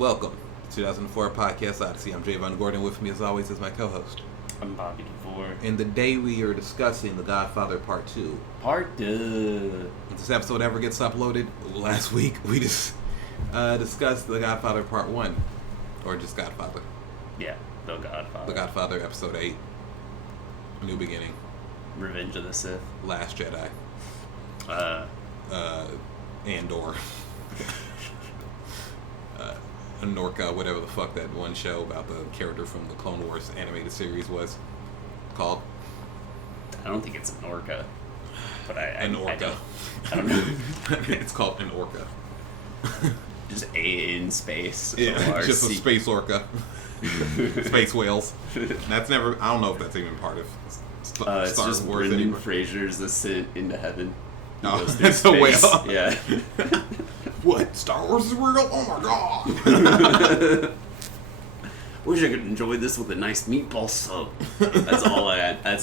Welcome to 2004 Podcast Odyssey. I'm Javon Gordon. With me, as always, is my co-host. I'm Bobby DeVore. And today we are discussing The Godfather Part 2. Part 2. If this episode ever gets uploaded, last week we just discussed The Godfather Part 1. Or just Godfather. Yeah, The Godfather. The Godfather Episode 8. New Beginning. Revenge of the Sith. Last Jedi. Andor. Norca, whatever the fuck that one show about the character from the Clone Wars animated series was called. I don't think it's an orca, but an orca. I don't know. It's called an orca. Just A in space. Yeah, just a space orca. Space whales. That's never. I don't know if that's even part of Star it's just Wars Brendan anymore. Fraser's ascent into heaven. Oh, that's a whale. Yeah. What? Star Wars is real? Oh my god! Wish I could enjoy this with a nice meatball sub. That's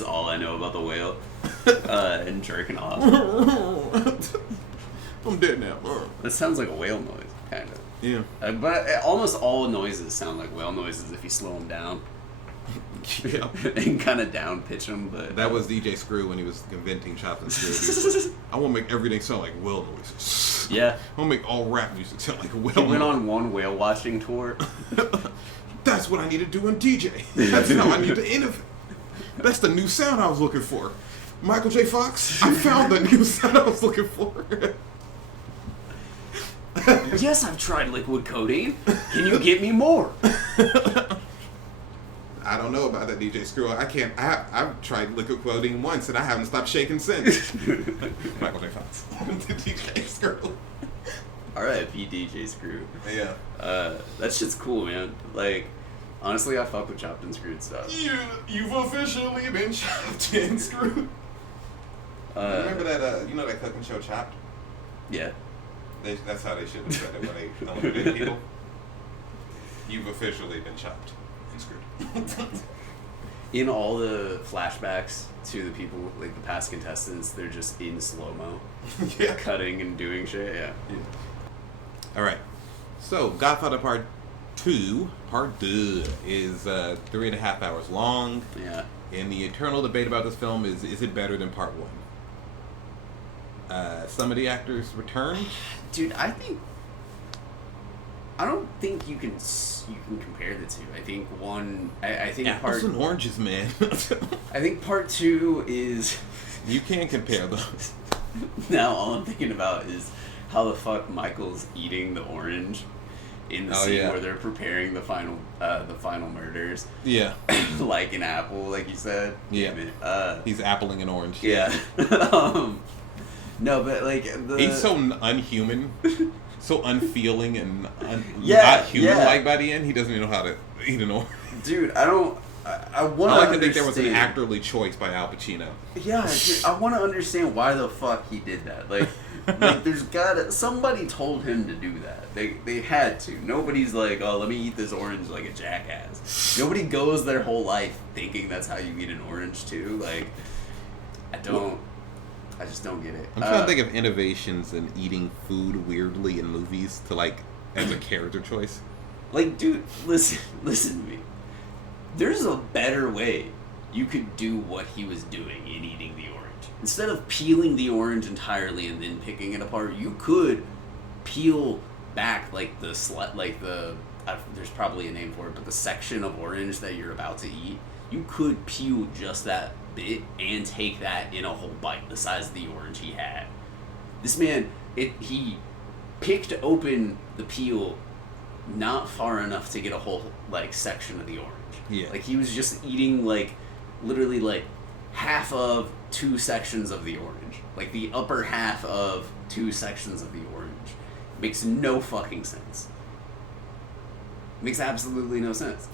all I know about the whale. And jerking off. I'm dead now. That sounds like a whale noise, kind of. Yeah. But almost all noises sound like whale noises if you slow them down. Yeah. And kind of down pitch them, but that was DJ Screw when he was inventing Chop and Screw. I want to make everything sound like whale noises. Yeah. I want to make all rap music sound like whale. He went on one whale watching tour. That's what I need to do in DJ. That's how I need to innovate. That's the new sound I was looking for. Michael J. Fox, I found the new sound I was looking for. Yes, I've tried liquid codeine. Can you get me more? I don't know about that, DJ Screw. I've tried liquid codeine once and I haven't stopped shaking since. Michael J. Fox. DJ Screw. R.I.P. DJ Screw. Yeah. That shit's cool, man. Like, honestly, I fuck with chopped and screwed stuff. You've officially been chopped and screwed. Remember that, you know that cooking show Chopped? Yeah. That's how they should have said it when they eliminated people. You've officially been chopped and screwed. In all the flashbacks to the people, like the past contestants, they're just in slow-mo. Yeah. Cutting and doing shit, yeah. Alright. So, Godfather Part 2 is 3.5 hours long. Yeah. And the eternal debate about this film is it better than Part 1? Some of the actors returned. Dude, I don't think you can compare the two. I think I think apples and oranges, man. I think Part 2 is. You can't compare those. Now all I'm thinking about is how the fuck Michael's eating the orange in the scene where they're preparing the final murders. Yeah. Like an apple, like you said. Yeah. He's appling an orange. Yeah. No, but like he's so unhuman, so unfeeling and not human-like by the end. He doesn't even know how to eat an orange. Dude, I want to like to think there was an actorly choice by Al Pacino. Yeah, dude, I want to understand why the fuck he did that. Like there's somebody told him to do that. They had to. Nobody's like, oh, let me eat this orange like a jackass. Nobody goes their whole life thinking that's how you eat an orange too. Like, I just don't get it. I'm trying to think of innovations in eating food weirdly in movies to like as a character choice. Like, dude, listen to me. There's a better way you could do what he was doing in eating the orange. Instead of peeling the orange entirely and then picking it apart, you could peel back like there's probably a name for it, but the section of orange that you're about to eat, you could peel just that bit and take that in a whole bite, the size of the orange he had. This man, he picked open the peel not far enough to get a whole like section of the orange. Yeah. Like he was just eating like literally like half of 2 sections of the orange. Like the upper half of 2 sections of the orange. Makes no fucking sense. Makes absolutely no sense.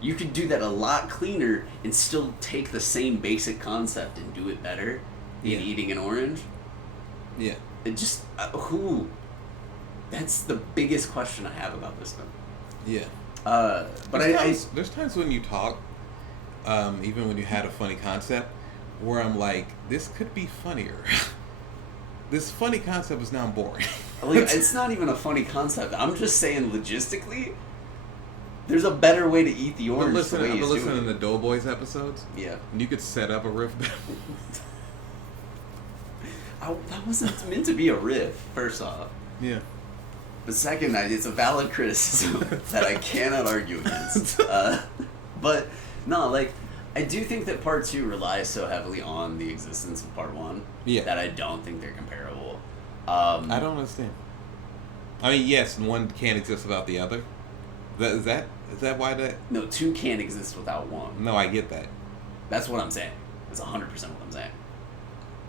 You could do that a lot cleaner and still take the same basic concept and do it better than eating an orange. Yeah. It just, who? That's the biggest question I have about this film. Yeah. But there's times when you talk, even when you had a funny concept, where I'm like, this could be funnier. This funny concept is now boring. Like, it's not even a funny concept. I'm just saying logistically, there's a better way to eat the orange. I've been listening to the Doughboys episodes. Yeah. And you could set up a riff. That wasn't meant to be a riff, first off. Yeah. But second, it's a valid criticism that I cannot argue against. But, no, like, I do think that Part 2 relies so heavily on the existence of Part 1 that I don't think they're comparable. I don't understand. I mean, yes, one can't exist without the other. Is that why that... No, 2 can't exist without 1. No, I get that. That's what I'm saying. That's 100% what I'm saying.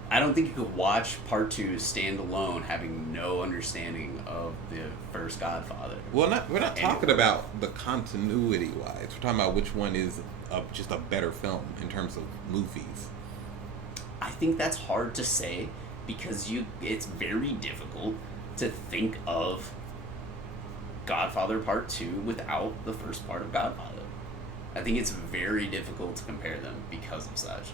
I don't think you could watch Part 2 stand alone having no understanding of the first Godfather. Well, we're not talking about the continuity-wise. We're talking about which one is just a better film in terms of movies. I think that's hard to say because it's very difficult to think of Godfather Part 2 without the first part of Godfather. I think it's very difficult to compare them because of such.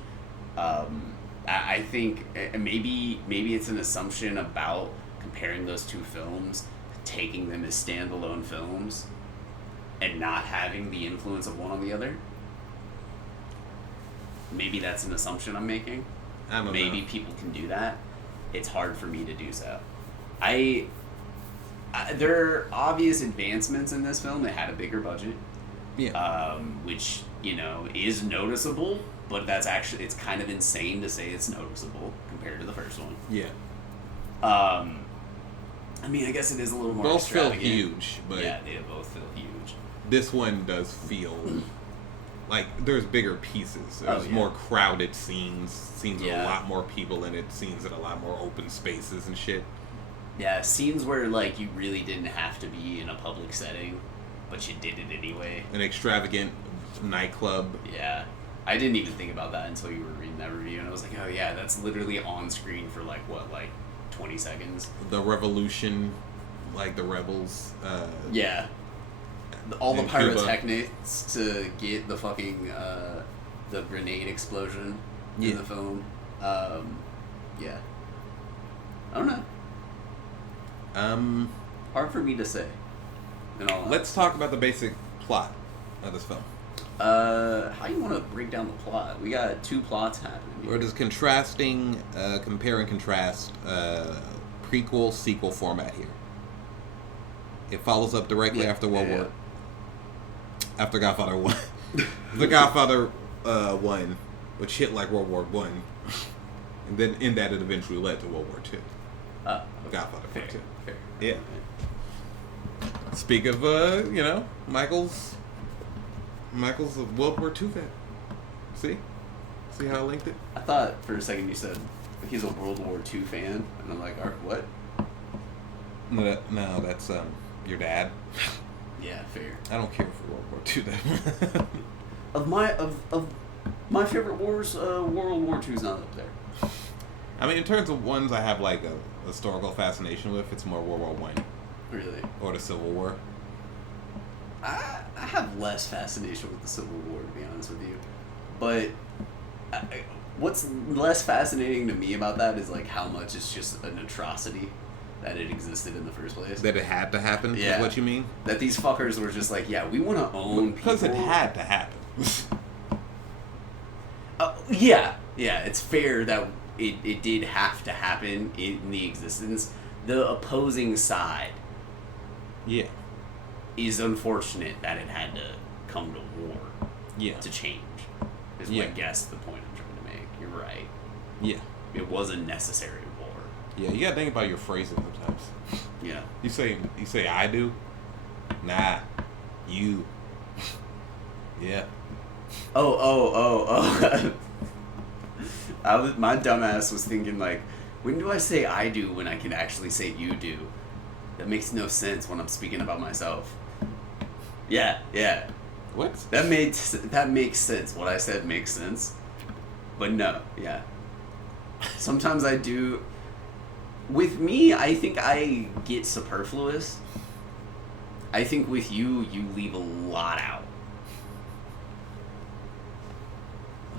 I think maybe it's an assumption about comparing those two films, taking them as standalone films, and not having the influence of one on the other. Maybe that's an assumption I'm making. I don't know. Maybe people can do that. It's hard for me to do so. There are obvious advancements in this film. It had a bigger budget. Yeah. Which, is noticeable, but it's kind of insane to say it's noticeable compared to the first one. Yeah. I mean, I guess it is a little more both feel extravagant. Huge, but yeah, they both feel huge. This one does feel like there's bigger pieces. There's more crowded scenes with a lot more people in it, scenes in a lot more open spaces and shit. Yeah, scenes where, like, you really didn't have to be in a public setting, but you did it anyway. An extravagant nightclub. Yeah. I didn't even think about that until you were reading that review, and I was like, oh yeah, that's literally on screen for, 20 seconds? The revolution, the rebels. Yeah. All the pyrotechnics to get the fucking, the grenade explosion in the film. Yeah. I don't know. Hard for me to say. Let's talk about the basic plot of this film. How do you want to break down the plot? We got 2 plots happening. We're just contrasting, compare and contrast prequel sequel format here. It follows up directly after after Godfather 1. The Godfather 1, which hit like World War 1, and then in that it eventually led to World War 2. Okay. Godfather Part 2. Fair. Yeah. Speak of, Michael's a World War II vet. See how I linked it? I thought for a second you said he's a World War II fan, and I'm like, what? No, that's your dad. Yeah, fair. I don't care for World War II then. Of my favorite wars, World War II's not up there. I mean, in terms of ones I have a historical fascination with, it's more World War One. Really? Or the Civil War. I have less fascination with the Civil War, to be honest with you. But what's less fascinating to me about that is how much it's just an atrocity that it existed in the first place. That it had to happen, is what you mean? That these fuckers were just we want to own because people. It had to happen. Yeah, it's fair that it did have to happen in the existence. The opposing side is unfortunate that it had to come to war to change. Is I guess the point I'm trying to make. You're right. Yeah. It was a necessary war. Yeah, you gotta think about your phrasing sometimes. Yeah. You say I do? Nah. You. Yeah. Oh. My dumbass was thinking when do I say I do when I can actually say you do? That makes no sense when I'm speaking about myself. Yeah. What? That makes sense. What I said makes sense. But no, yeah. Sometimes I do. With me, I think I get superfluous. I think with you leave a lot out.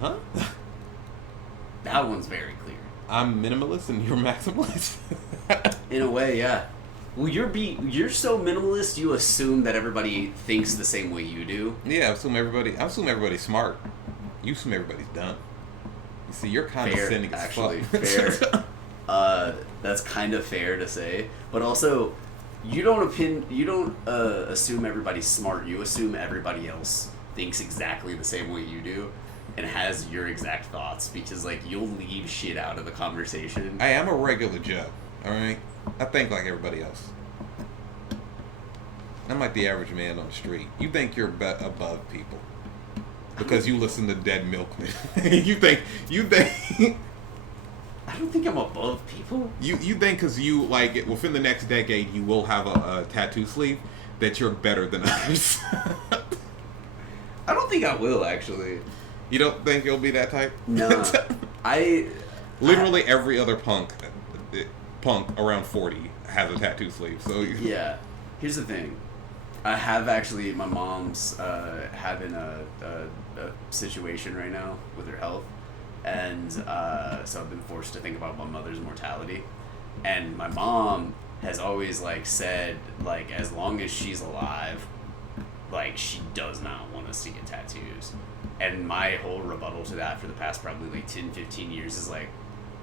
Huh? That one's very clear. I'm minimalist and you're maximalist. In a way, yeah. Well, you're so minimalist. You assume that everybody thinks the same way you do. Yeah, I assume everybody's smart. You assume everybody's dumb. You see, you're condescending as fuck. Fair. That's kind of fair to say, but also, you don't assume everybody's smart. You assume everybody else thinks exactly the same way you do, and has your exact thoughts, because like you'll leave shit out of the conversation. I am a regular Joe. All right, I think like everybody else. I'm like the average man on the street. You think you're above people because you listen to Dead Milkman. you think. I don't think I'm above people. You think because you like within the next decade you will have a tattoo sleeve that you're better than others. I don't think I will actually. You don't think you'll be that type? No, Literally every other punk around 40 has a tattoo sleeve. So yeah. Here's the thing. I have actually. My mom's having a situation right now with her health, and so I've been forced to think about my mother's mortality. And my mom has always like said like as long as she's alive, like she does not want us to get tattoos. And my whole rebuttal to that for the past probably like 10, 15 years is like,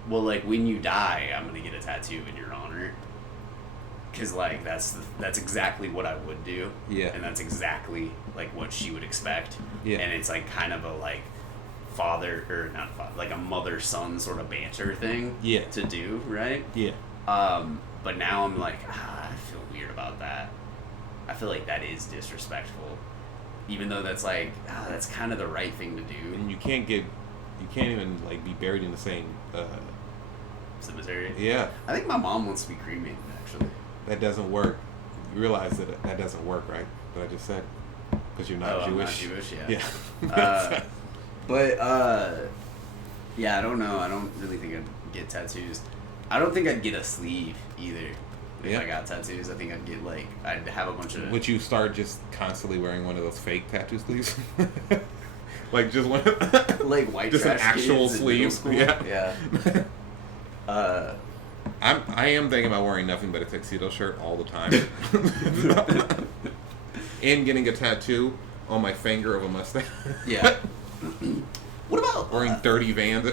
well, like when you die, I'm gonna get a tattoo in your honor. Cause like that's exactly what I would do. Yeah. And that's exactly like what she would expect. Yeah. And it's like kind of a like like a mother-son sort of banter thing. Yeah. To do, right? Yeah. But now I'm like, I feel weird about that. I feel like that is disrespectful. Even though that's like, that's kind of the right thing to do. And you can't even like be buried in the same cemetery. Yeah. I think my mom wants to be cremated actually. That doesn't work. You realize that doesn't work, right? What I just said. Because you're not Jewish. I'm not Jewish, yeah. Yeah. But yeah, I don't know. I don't really think I'd get tattoos. I don't think I'd get a sleeve either. If I got tattoos, I think I'd get like I'd have a bunch of. Would you start just constantly wearing one of those fake tattoo sleeves? Like just one. Like white just trash an actual kids sleeve. Yeah. I am thinking about wearing nothing but a tuxedo shirt all the time. And getting a tattoo on my finger of a mustache. Yeah. What about wearing dirty Vans?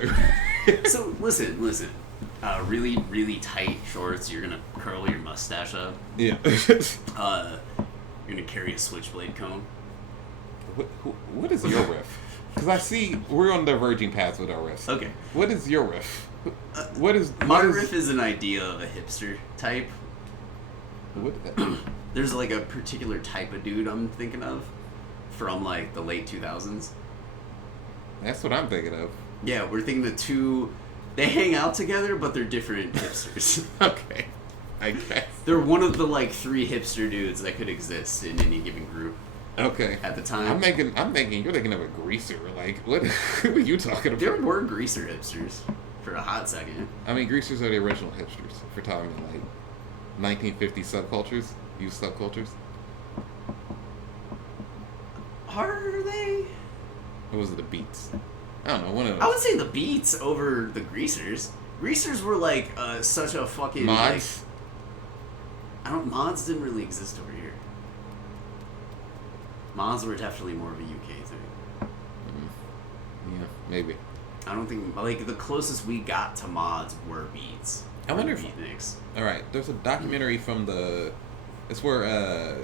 So listen. Really, really tight shorts. You're gonna curl your mustache up. Yeah. You're gonna carry a switchblade comb. What is your riff? Because I see we're on diverging paths with our riffs. Okay. What is your riff? My riff is an idea of a hipster type. What? There's like a particular type of dude I'm thinking of from like the late 2000s. That's what I'm thinking of. Yeah, we're thinking the two. They hang out together, but they're different hipsters. Okay. I guess. They're one of the like 3 hipster dudes that could exist in any given group. Okay. At the time. I'm thinking you're thinking of a greaser. Like what are you talking about? There were greaser hipsters for a hot second. I mean, greasers are the original hipsters. If we're talking like 1950 subcultures, youth subcultures. Are they? Or was it the Beats? I don't know, one of those. I would say the Beats over the Greasers. Greasers were like such a fucking mods. Like, mods didn't really exist over here. Mods were definitely more of a UK thing. Yeah, maybe. I don't think like the closest we got to mods were Beats. I wonder if Beatniks. All right, there's a documentary from it's where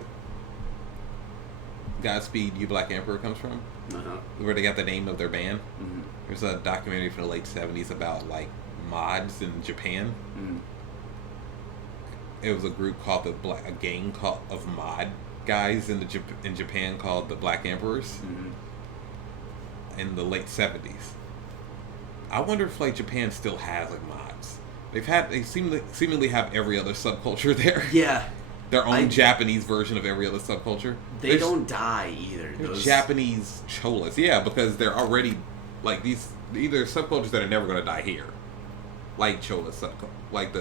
Godspeed You Black Emperor comes from. Uh-huh. Where they got the name of their band. Mm-hmm. There's a documentary from the late 70s about like mods in Japan. Mm-hmm. It was a group called a gang of mod guys in Japan called the Black Emperors. Mm-hmm. In the late 70s. I wonder if like Japan still has like mods. They seemingly have every other subculture there. Yeah. Their own Japanese version of every other subculture. They don't die either. Those Japanese cholas, yeah, because they're already like these either subcultures that are never going to die here, like chola subculture, like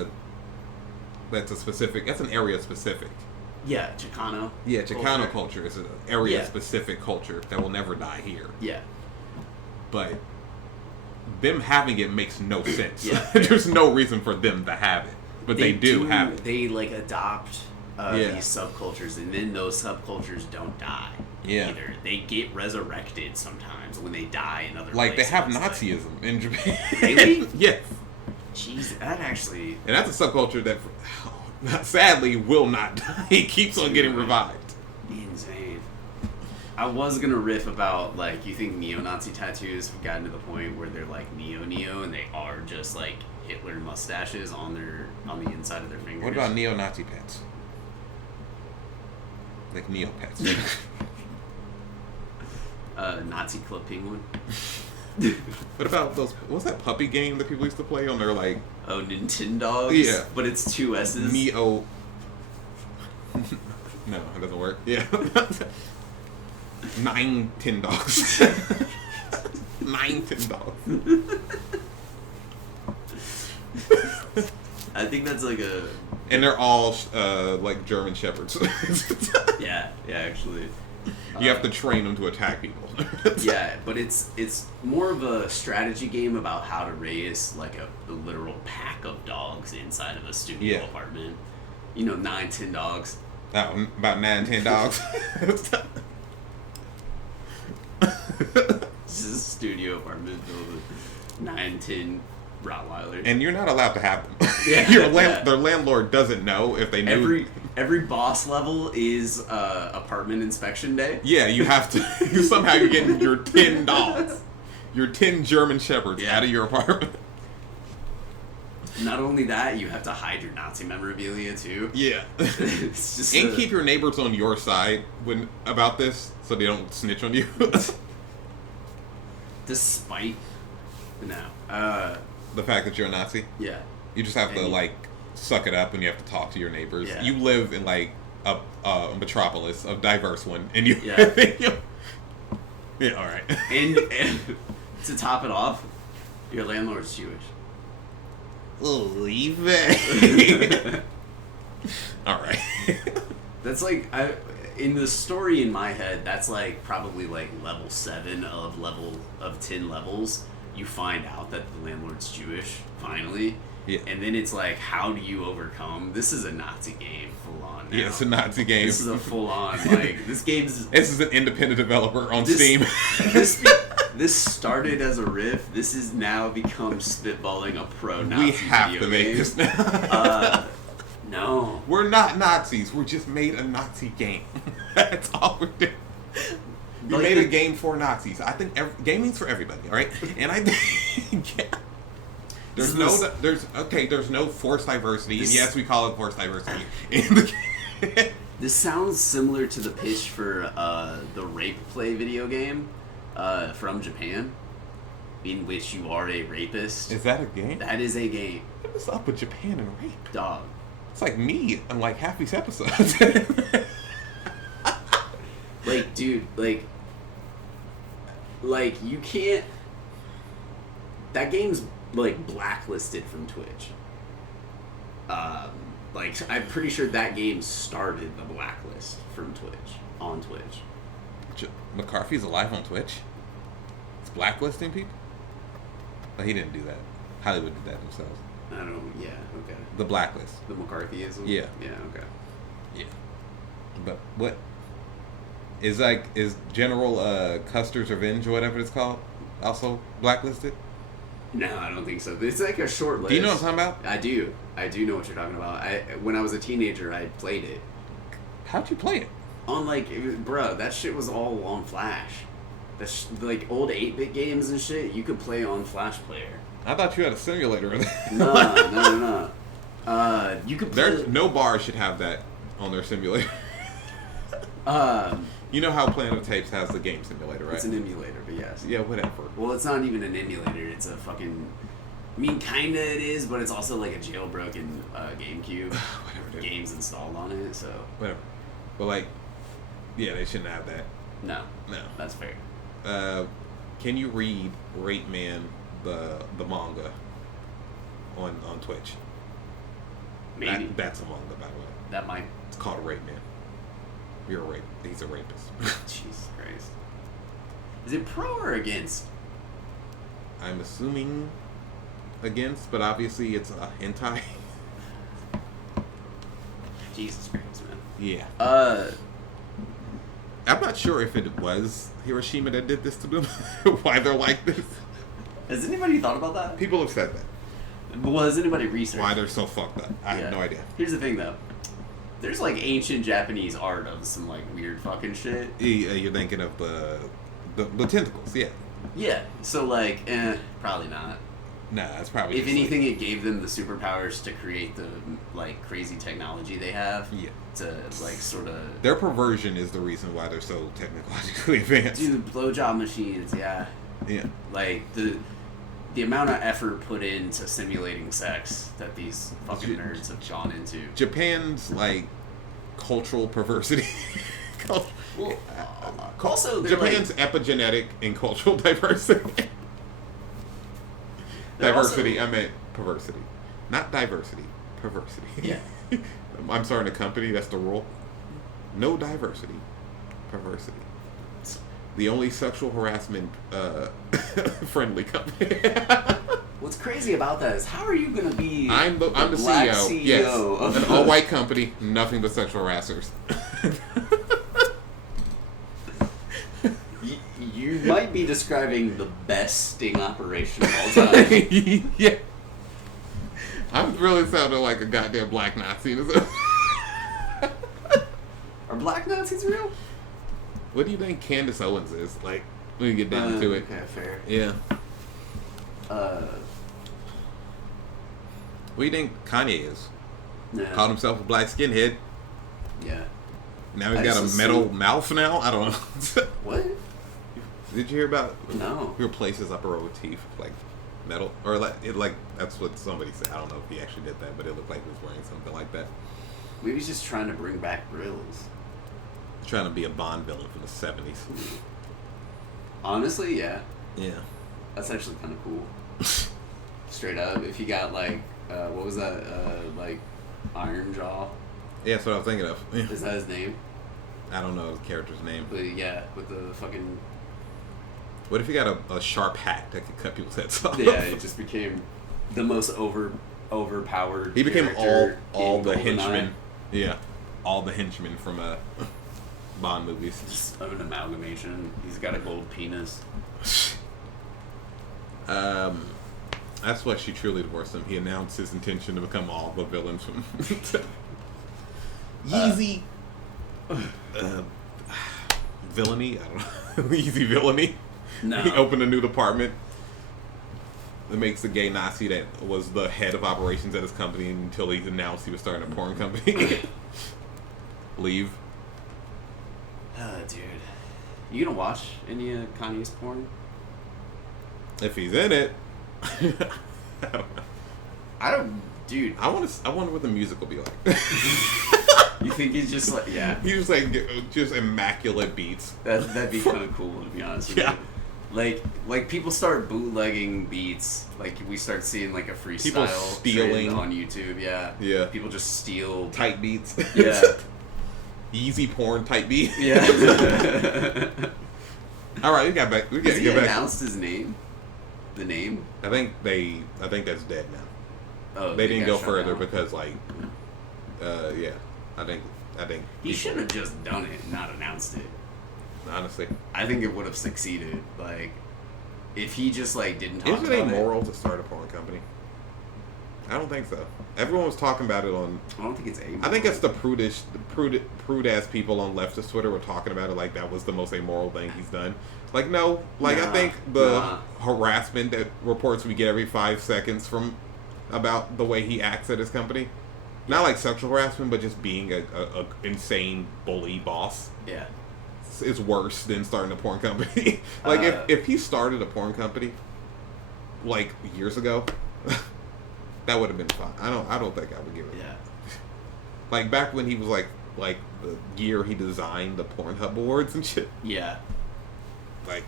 that's an area specific. Yeah, Chicano. Yeah, Chicano culture is an area specific culture that will never die here. Yeah, but them having it makes no sense. Yeah. There's no reason for them to have it, but they do have it. They like adopt these subcultures, and then those subcultures don't die. Yeah. Either they get resurrected sometimes when they die in other Like, places. they have Nazism in Japan. Really? Yes. Jeez, that actually... And that's a subculture that, sadly, will not die. It keeps on getting revived. Insane. I was gonna riff about, like, you think neo-Nazi tattoos have gotten to the point where they're, like, neo-neo, and they are just, like, Hitler mustaches on the inside of their fingers. What about neo-Nazi pets? Like Neopets. Nazi Club Penguin. What about those? What's that puppy game that people used to play on their like? Oh, Nintendogs. Yeah, but it's 2 S's. Neo. No, it doesn't work. Yeah. 9 tin dogs. 9 tin dogs. I think that's like a. And they're all like German shepherds. Yeah, actually. You have to train them to attack people. Yeah, but it's more of a strategy game about how to raise like a literal pack of dogs inside of a studio apartment. 9, 10 dogs. About 9, 10 dogs. This is a studio apartment filled with 9, 10 Rottweilers. And you're not allowed to have them. Yeah, Their landlord doesn't know if they knew. Every boss level is apartment inspection day. Yeah, you have to. Somehow you're getting your 10 dogs, your 10 German shepherds out of your apartment. Not only that, you have to hide your Nazi memorabilia too. Yeah. It's just and keep your neighbors on your side about this, so they don't snitch on you. Despite the fact that you're a Nazi. Yeah. You just have to like suck it up, and you have to talk to your neighbors. Yeah. You live in like a metropolis, a diverse one, and you. Yeah. Yeah. All right. And to top it off, your landlord's Jewish. Leave it. All right. That's like in the story in my head. That's like probably like level 7 of 10 levels. You find out that the landlord's Jewish finally. Yeah. And then it's like, how do you overcome? This is a Nazi game, full on. Now. Yeah, it's a Nazi game. This is a full on like this game's. This is an independent developer on Steam. This started as a riff. This has now become spitballing a pro Nazi We have video to make game. this now. No, we're not Nazis. We just made a Nazi game. That's all we're doing. We made a game for Nazis. I think gaming's for everybody, all right? And I think there's no forced diversity. And yes, we call it forced diversity in the game. This sounds similar to the pitch for the Rape Play video game from Japan, in which you are a rapist. Is that a game? That is a game. What is up with Japan and rape? Dog. It's like me on like half these episodes. Like, dude, like you can't. That game's like blacklisted from Twitch. Like, I'm pretty sure that game started the blacklist from Twitch on Twitch. McCarthy's alive on Twitch. It's blacklisting people. But he didn't do that. Hollywood did that themselves. I don't know. Yeah. Okay. The blacklist. The McCarthyism. Yeah. Yeah. Okay. Yeah. But what is General Custer's Revenge or whatever it's called also blacklisted? No, I don't think so. It's like a short list. Do you know what I'm talking about? I do. I do know what you're talking about. When I was a teenager, I played it. How'd you play it? On bro, that shit was all on Flash. That's like old 8-bit games and shit. You could play on Flash Player. I thought you had a simulator of that. No. You could play. No bar should have that on their simulator. You know how Planet of Tapes has the game simulator, right? It's an emulator, but yes. Yeah, whatever. Well, it's not even an emulator. It's a fucking. I mean, kinda it is, but it's also like a jailbroken GameCube. Whatever, dude. Games installed on it, so. Whatever. But yeah, they shouldn't have that. No. No. That's fair. Can you read Rape Man the manga on Twitch? Maybe. That's a manga, by the way. That might. It's called Rape Man. You're a rape. He's a rapist. Jesus Christ. Is it pro or against? I'm assuming against, but obviously it's a hentai. Jesus Christ, man. Yeah. I'm not sure if it was Hiroshima that did this to them. Why they're like this. Has anybody thought about that? People have said that. Well, has anybody researched Why they're so fucked up? I have no idea. Here's the thing, though. There's, like, ancient Japanese art of some, like, weird fucking shit. You're thinking of the tentacles, yeah. Yeah. So, like, probably not. Nah, that's probably... If anything, it gave them the superpowers to create the, like, crazy technology they have. Yeah. To, like, sort of... Their perversion is the reason why they're so technologically advanced. Dude, blowjob machines, yeah. Yeah. Like, the amount of effort put into simulating sex that these fucking nerds have gone into. Japan's, like, cultural perversity. Well, also, Japan's epigenetic and cultural diversity. Diversity, I meant perversity. Not diversity, perversity. Yeah. I'm starting a company, that's the rule. No diversity, perversity. The only sexual harassment friendly company. What's crazy about that is how are you going to be I'm the black CEO. CEO Yes. of An all-white company, nothing but sexual harassers. You might be describing the best sting operation of all time. Yeah. I'm really sounding like a goddamn black Nazi. Are black Nazis real? What do you think Candace Owens is? Like, when you get down to it. Okay, fair. Yeah. What do you think Kanye is? Yeah. Called himself a black skinhead. Yeah. Now he's got a metal mouth now? I don't know. What? Did you hear about No. He replaces upper row teeth with, like, metal? Or, like, that's what somebody said. I don't know if he actually did that, but it looked like he was wearing something like that. Maybe he's just trying to bring back grills. Trying to be a Bond villain from the 70s. Honestly, yeah. Yeah. That's actually kind of cool. Straight up. If you got, like, what was that? Like, Iron Jaw? Yeah, that's what I was thinking of. Yeah. Is that his name? I don't know the character's name. But yeah, with the fucking... What if you got a sharp hat that could cut people's heads off? Yeah, it just became the most overpowered. He became all the GoldenEye. henchmen. Yeah, all the henchmen from Bond movies. Just an amalgamation. He's got a gold penis. That's why she truly divorced him. He announced his intention to become all the villains from Yeezy. Villainy? I don't know. Yeezy villainy. No. He opened a new department that makes the gay Nazi that was the head of operations at his company until he announced he was starting a porn company. Leave. Dude. You gonna watch any of Kanye's porn? If he's in it. I don't know. Dude. I wonder what the music will be like. You think he's just like, yeah. He's just like, just immaculate beats. That'd be kind of cool, to be honest with you. Like people start bootlegging beats. Like we start seeing like a freestyle People stealing on YouTube. Yeah. Yeah. People just steal Tight beats. Yeah. Easy porn type beat. Yeah. All right, we got back. We got Has to he get back. announced his name? The name? I think that's dead now. Oh, They didn't got go shut further down? because like, yeah, I think He should have just done it, and not announced it. honestly. I think it would have succeeded. Like, if he just like didn't talk Is it about amoral to start a porn company? I don't think so. Everyone was talking about it on. I don't think it's amoral. I think it's the prude ass people on leftist Twitter were talking about it like that was the most amoral thing he's done. Like no, like I think the harassment that reports we get every 5 seconds from about the way he acts at his company, not like sexual harassment, but just being a insane bully boss. Yeah. Is worse than starting a porn company. Like if he started a porn company like years ago, that would have been fine. I don't think I would give it. Yeah. Like back when he was like the year he designed the Pornhub awards and shit. Yeah. Like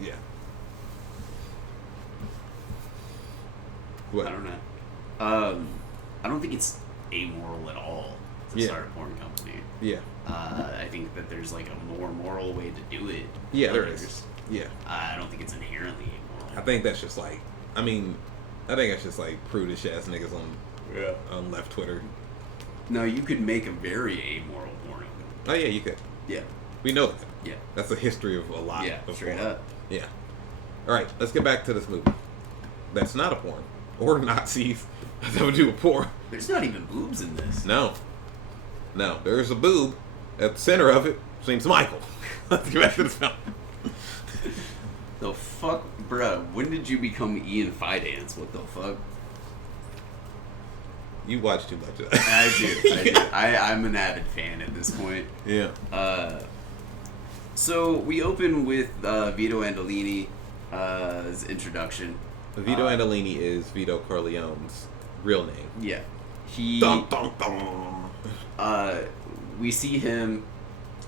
yeah. What? I don't know. I don't think it's amoral at all to start a porn company. Yeah. I think that there's like a more moral way to do it. Yeah, there is. Yeah. I don't think it's inherently amoral. I think that's just like, I think that's just like prudish ass niggas on left Twitter. No, you could make a very amoral porno. Oh yeah, you could. Yeah. We know that. Yeah. That's the history of a lot. Yeah, of straight porn. up. Yeah. All right, let's get back to this movie. That's not a porn or Nazis. That would do a porn. There's not even boobs in this. No, there's a boob at the center of it. His name's Michael. Let's get back to this film. The fuck, bruh? When did you become Ian Fidance? What the fuck? You watch too much of that. I do. I'm an avid fan at this point. Yeah. So we open with Vito Andolini's introduction. Vito Andolini is Vito Corleone's real name. Yeah. He. Dun, dun, dun. We see him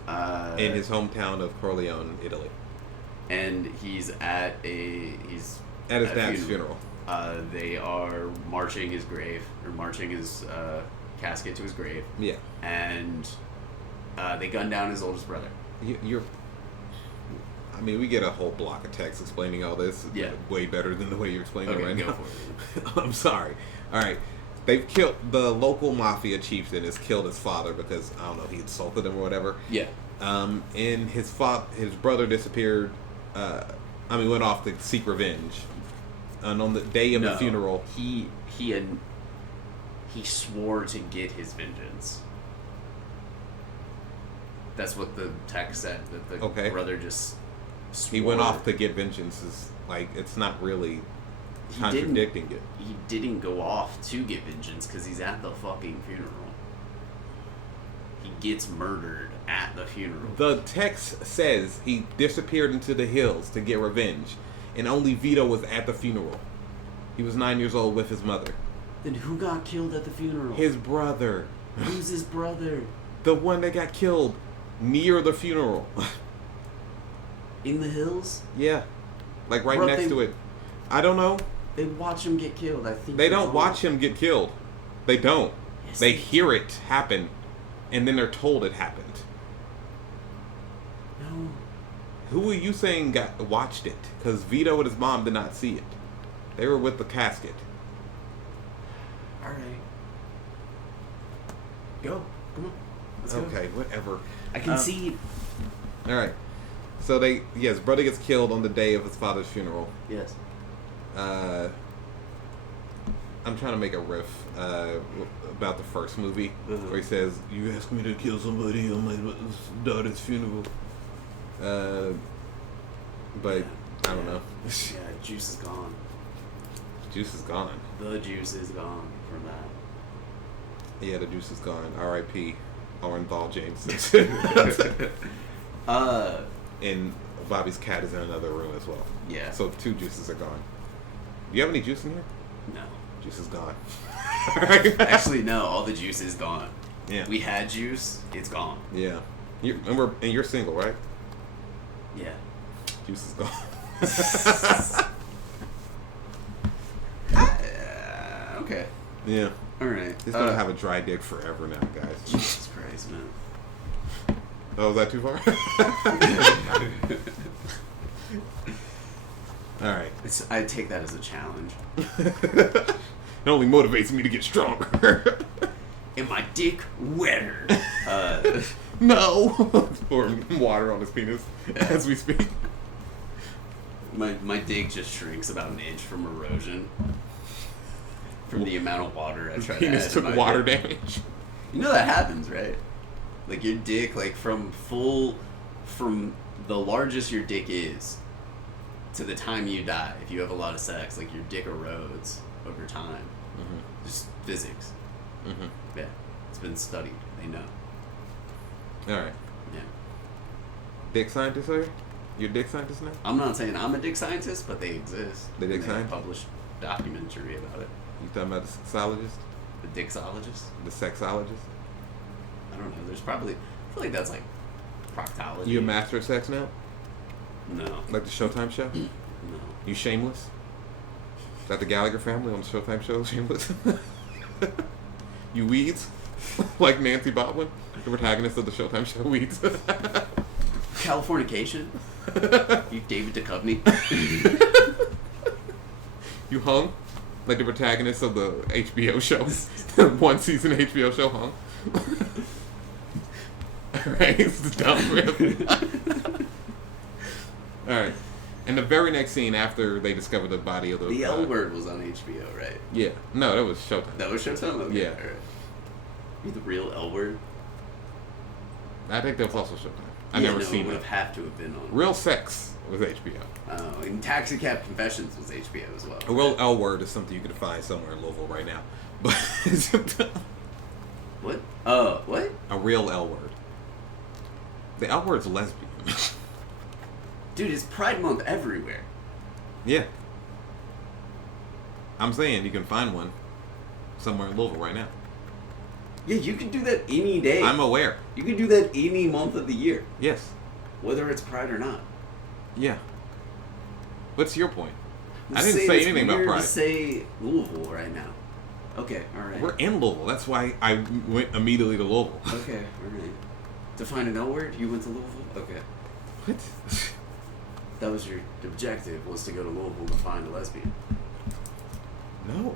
in his hometown of Corleone, Italy, and he's at his dad's funeral. They are marching his casket to his grave. Yeah. And they gun down his oldest brother. We get a whole block of text explaining all this. Yeah. Way better than the way you're explaining it right go now. For it. I'm sorry. All right. They've killed the local mafia chieftain has killed his father because I don't know, he insulted him or whatever. Yeah. And his brother disappeared. Went off to seek revenge. And on the day of the funeral, he swore to get his vengeance. That's what the text said. That the brother just swore. He went off to get vengeance. Is like it's not really contradicting it. He didn't go off to get vengeance because he's at the fucking funeral. He gets murdered at the funeral. The text says he disappeared into the hills to get revenge, and only Vito was at the funeral. He was 9 years old with his mother. Then who got killed at the funeral? His brother. Who's his brother? The one that got killed near the funeral. In the hills? Yeah. Like right next to it. I don't know. They watch him get killed, I think. They don't watch him get killed. They don't. Yes, they hear it happen, and then they're told it happened. No. Who are you saying watched it? Because Vito and his mom did not see it. They were with the casket. Alright. Go. Come on. Let's go. Okay, whatever. I can see. Alright. So his brother gets killed on the day of his father's funeral. Yes. I'm trying to make a riff about the first movie where he says, "You asked me to kill somebody on my daughter's funeral." But I don't know. Yeah, juice is gone. Juice is gone. The juice is gone from that. Yeah, the juice is gone. R.I.P. Orenthal James. And Bobby's cat is in another room as well. Yeah. So 2 juices are gone. Do you have any juice in here? No. Juice is gone. Actually, no. All the juice is gone. Yeah. We had juice. It's gone. Yeah. And you're single, right? Yeah. Juice is gone. Okay. Yeah. All right. He's gonna have a dry dick forever now, guys. Jesus Christ, man. Oh, is that too far? All right. I take that as a challenge. It only motivates me to get stronger. And my dick wetter. No. Pouring water on his penis as we speak. My dick just shrinks about an inch from erosion. From the amount of water I try to add. Penis took water damage. You know that happens, right? Like your dick, like from the largest your dick is to the time you die, if you have a lot of sex, like your dick erodes over time. Mm-hmm. Just physics. Mm-hmm. Yeah. It's been studied. They know. Alright. Yeah. Dick scientist, are you? You're a dick scientist now? I'm not saying I'm a dick scientist, but they exist. The dick scientist? Published documentary about it. You talking about the sexologist? The dixologist? The sexologist? I don't know. There's probably... I feel like that's like proctology. You a master of sex now? No. Like the Showtime show? No. You shameless? Is that the Gallagher family on the Showtime show, Shameless? You weeds? Like Nancy Botwin? The protagonist of the Showtime show, Weeds? Californication? You David Duchovny? You hung? Like the protagonist of the HBO show. One season HBO show hung. Alright, it's dumb, really. Alright. And the very next scene after they discover the body of The L Word was on HBO, right? Yeah. No, that was Showtime. That was Showtime? Okay. Yeah. All right. You the real L Word? I think that was also Showtime. I Yeah, never no, seen it would it. have to have been on. Real Sex was HBO. Oh, and Taxi Cab Confessions was HBO as well. A real L Word is something you can find somewhere in Louisville right now. But What? What? a real L Word. The L Word's lesbian. Dude, it's Pride Month everywhere. Yeah. I'm saying you can find one somewhere in Louisville right now. Yeah, you can do that any day. I'm aware. You can do that any month of the year, Yes. whether it's Pride or not. Yeah. What's your point? I'm I didn't saying say it's anything about weird Pride. to say Louisville right now. Okay, all right. We're in Louisville. That's why I went immediately to Louisville. Okay, all right. To find an L word, you went to Louisville? Okay. What? That was your objective, was to go to Louisville to find a lesbian. No.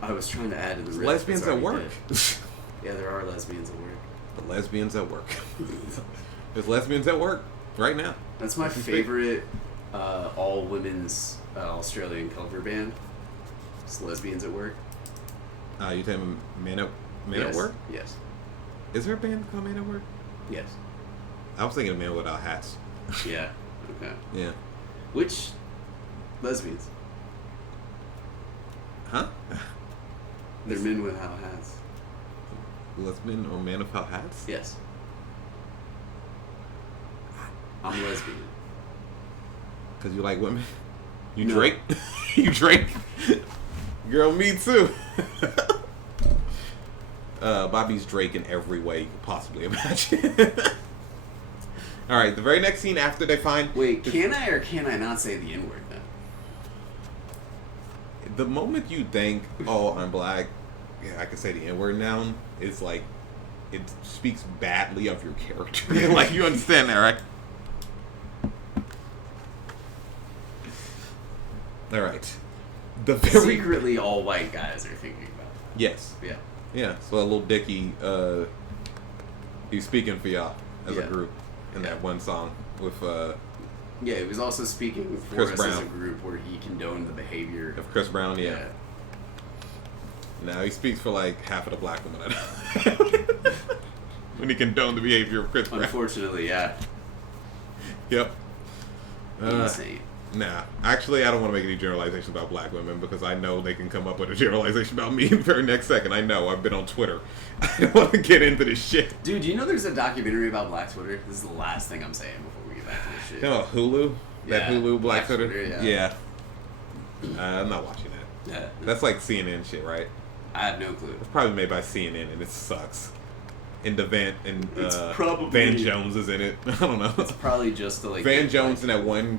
I was trying to add to the riff. Lesbians It's at already work. dead. Yeah, there are lesbians at work. The lesbians at work. There's lesbians at work right now. That's my favorite all women's Australian cover band. It's Lesbians at Work. You telling Men at Yes. Work? Yes. Is there a band called Men at Work? Yes. I was thinking of Men Without Hats. Yeah. Okay. Yeah. Which lesbians? Huh? They're men without hats. Lesbian or Man Without Hats? Yes. I'm lesbian. Because you like women? You No. Drake? You Drake? Girl, me too. Bobby's Drake in every way you could possibly imagine. Alright, the very next scene after they find... Wait, can I or can I not say the N-word then? The moment you think, oh, I'm black, yeah, I can say the N-word now, it's like, it speaks badly of your character. Like, you understand that, right? Alright. The very... Secretly, all white guys are thinking about that. Yes. Yeah. Yeah, so a little Dicky, he's speaking for y'all as a Yeah. group in that one song with Yeah, he was also speaking for Chris us as a Brown. group where he condoned the behavior. of Chris Brown. Yeah. Now he speaks for like half of the black women I know. When he condoned the behavior of Chris Brown. Unfortunately, yeah. Yep. Insane. Nah, actually, I don't want to make any generalizations about black women because I know they can come up with a generalization about me in the very next second. I know. I've been on Twitter. I don't want to get into this shit. Dude, do you know there's a documentary about Black Twitter? This is the last thing I'm saying before we get back to this shit. You know Hulu? That Yeah, Hulu Black Black Twitter? Twitter, Yeah. I'm not watching that. Yeah. That's like CNN shit, right? I have no clue. It's probably made by CNN and it sucks. And the Van It's probably- Van Jones is in it. I don't know. It's probably just to like Van get, Jones like, and that one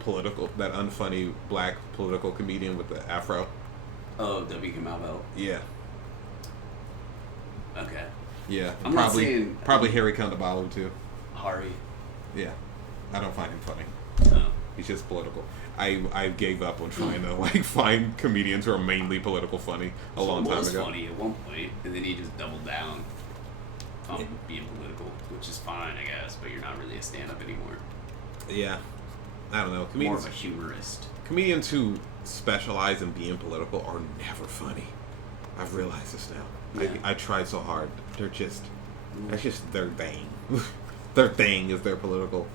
political, that unfunny black political comedian with the afro. Oh, W. Kamau Bell. Yeah, Okay. yeah. I'm not probably saying- probably Harry Condabalu too. Hari. Yeah, I don't find him funny. No. He's just political. I gave up on trying to like find comedians who are mainly political funny a long time was ago. funny at one point, and then he just doubled down on being political, which is fine, I guess, but you're not really a stand-up anymore. Yeah, I don't know. More Comedians of a humorist. Comedians who specialize in being political are never funny. I've realized this now. Yeah. I tried so hard. That's just their thing. Their thing is their political,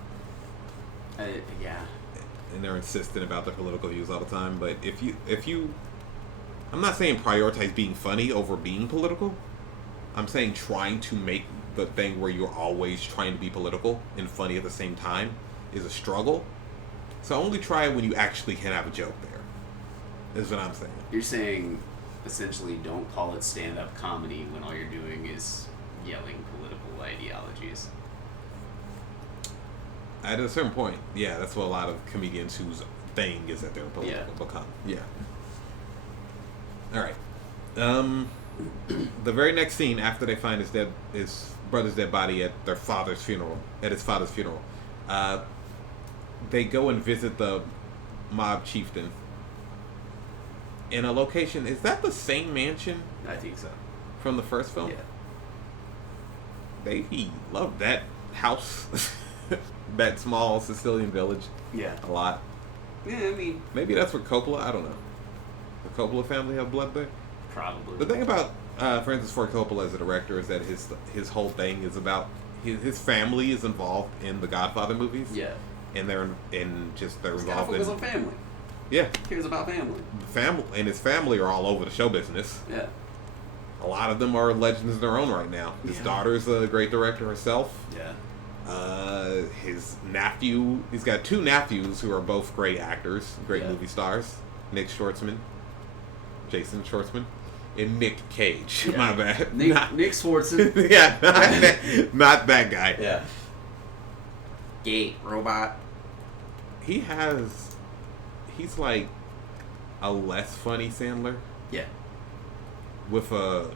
Yeah. and they're insistent about their political views all the time. But if you, I'm not saying prioritize being funny over being political. I'm saying trying to make the thing where you're always trying to be political and funny at the same time is a struggle. So only try it when you actually can have a joke there. Is what I'm saying. You're saying, essentially, don't call it stand-up comedy when all you're doing is yelling political ideologies. At a certain point, yeah, that's what a lot of comedians whose thing is that they're political become. Yeah. All right. The very next scene after they find his brother's dead body at his father's funeral, they go and visit the mob chieftain, in a location. Is that the same mansion I think so. from the first film? Yeah. He loved that house, that small Sicilian village. Yeah. A lot. Yeah, I mean, Maybe that's where Coppola. I don't know. The Coppola family have blood there. probably. The thing about Francis Ford Coppola as a director is that his whole thing is about his family is involved in the Godfather movies. Yeah. And they're involved Godfather was in on family. yeah. He cares about family. His family are all over the show business. Yeah. A lot of them are legends in their own right now. His daughter's a great director herself. Yeah. His nephew, he's got 2 nephews who are both great actors, great movie stars. Jason Schwartzman, and Nick Cage. Yeah. My bad. Nick Schwartzman. Yeah, not that guy. Yeah. Gay robot. He's like a less funny Sandler. Yeah. But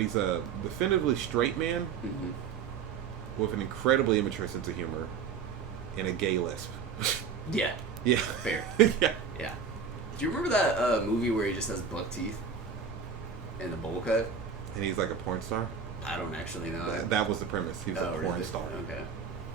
he's a definitively straight man Mm-hmm. with an incredibly immature sense of humor and a gay lisp. Yeah. Yeah. Fair. Yeah. Yeah. Do you remember that movie where he just has buck teeth and a bowl cut? And he's like a porn star. I don't actually know. That was the premise. He was a porn really? star. Okay.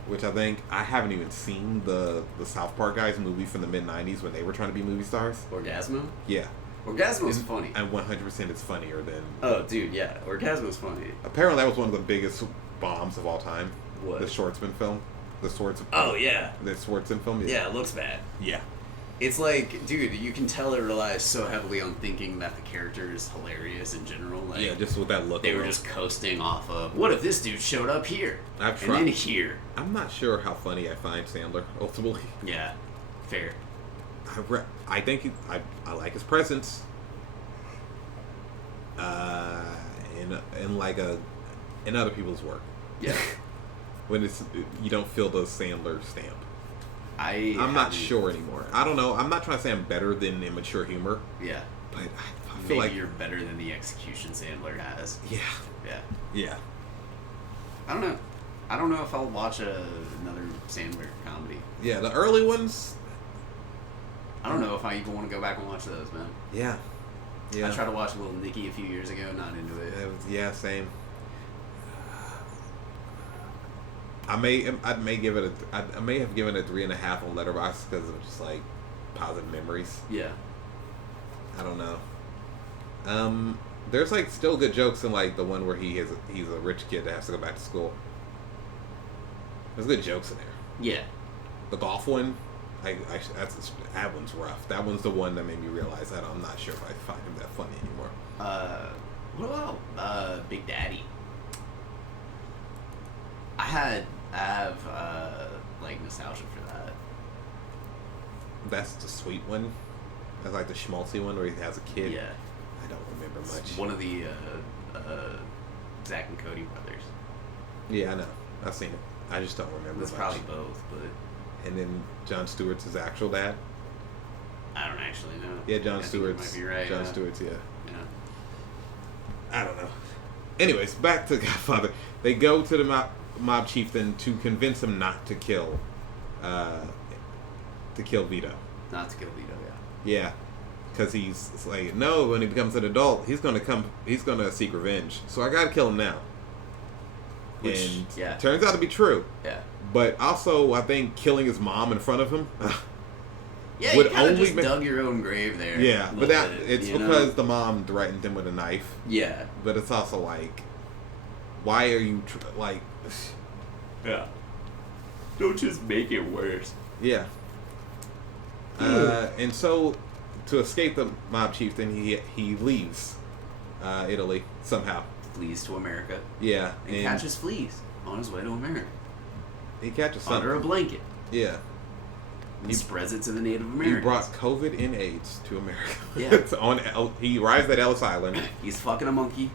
Which I haven't even seen the South Park guys movie from the mid-90s when they were trying to be movie stars. Orgasmo? Yeah. Orgasmo's funny. And 100% it's funnier than... Oh, dude, yeah. Orgasmo's funny. Apparently that was one of the biggest bombs of all time. What? The Schwartzman film. Oh, yeah. The Schwartzman film? Yeah, it looks bad. Yeah. It's like, dude, you can tell it relies so heavily on thinking that the character is hilarious in general. Like, Yeah, just with that look. they were just coasting off of, what if this dude showed up here? I've tried. And then here. I'm not sure how funny I find Sandler, ultimately. Yeah. Fair. I think I like his presence. In other people's work. Yeah. When you don't feel the Sandler stamp. I'm not sure anymore. I don't know. I'm not trying to say I'm better than immature humor. Yeah. But I feel Maybe like you're better than the execution Sandler has. Yeah. Yeah. Yeah. I don't know. I don't know if I'll watch another Sandler comedy. Yeah, the early ones. I don't know if I even want to go back and watch those, man. Yeah. Yeah. I tried to watch Little Nicky a few years ago, not into it. Yeah, same. I may have given it a 3.5 on Letterboxd because of just like positive memories. Yeah. I don't know. There's like still good jokes in like the one where he's a rich kid that has to go back to school. There's good jokes in there. Yeah. The golf one, that one's rough. That one's the one that made me realize that I'm not sure if I find him that funny anymore. What about Big Daddy? I have like nostalgia for that. That's the sweet one. That's like the schmaltzy one where he has a kid. Yeah. I don't remember much. It's one of the Zach and Cody brothers. Yeah, I know. I've seen it. I just don't remember It's much. probably both, but And then Jon Stewart's his actual dad. I don't actually know. Yeah, Jon I think Stewart's. you might be right. Jon Stewart's, yeah. Yeah. I don't know. Anyways, back to Godfather. They go to the mob chieftain to convince him not to kill Vito. Not to kill Vito, yeah. Yeah, because he's like, no, when he becomes an adult, he's gonna seek revenge. So I gotta kill him now. Which, and yeah. turns out to be true. Yeah. But also, I think killing his mom in front of him. Yeah, would you kind of only just make- dug your own grave there. Yeah, a but little bit, it's you know? because the mom threatened him with a knife. Yeah. But it's also like, why are you like? Yeah. Don't just make it worse. Yeah. And so, to escape the mob chieftain, he leaves Italy somehow. Flees to America. Yeah, And catches fleas on his way to America. he catches something Under a blanket. Yeah, He spreads it to the Native he Americans. brought COVID and AIDS to America. Yeah. It's he arrives at Ellis Island. He's fucking a monkey.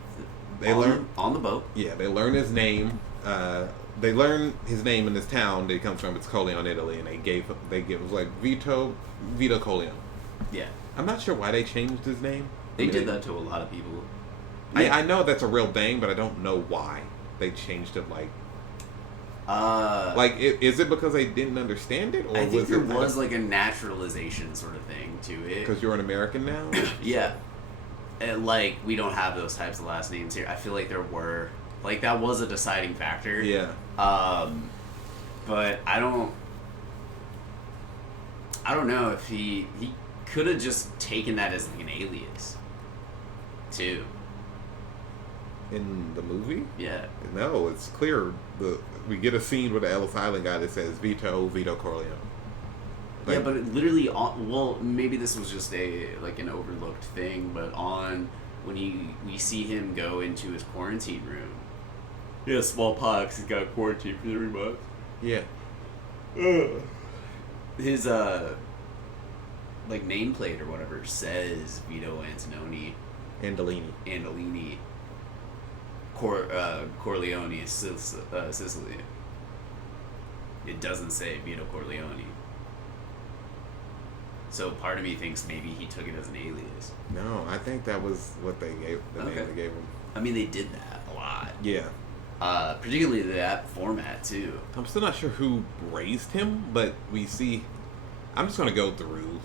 They learn on the boat. Yeah, they learn his name. They learn his name in this town that he comes from. It's Corleone, Italy, and it was like Vito Corleone. Yeah. I'm not sure why they changed his name. They did that to a lot of people. I know that's a real thing, but I don't know why they changed it. Like, Is it because they didn't understand it, or I think was there it was like a naturalization sort of thing to it. because you're an American now? Yeah. And, like, we don't have those types of last names here. I feel like there were. Like, that was a deciding factor. Yeah. But I don't know if he could have just taken that as like an alias, too. In the movie? Yeah. No, it's clear. We get a scene with the Ellis Island guy that says Vito Corleone. Yeah, but it literally, well, maybe this was just an overlooked thing, but when we see him go into his quarantine room. Yeah, smallpox. He's got quarantined for 3 months. Yeah. His nameplate or whatever says Vito Andolini, Corleone, Sicily. It doesn't say Vito Corleone. So part of me thinks maybe he took it as an alias. No, I think that was what they gave the name they gave him. I mean, they did that a lot. Yeah. Particularly that format too. I'm still not sure who raised him, but we see. I'm just gonna go through.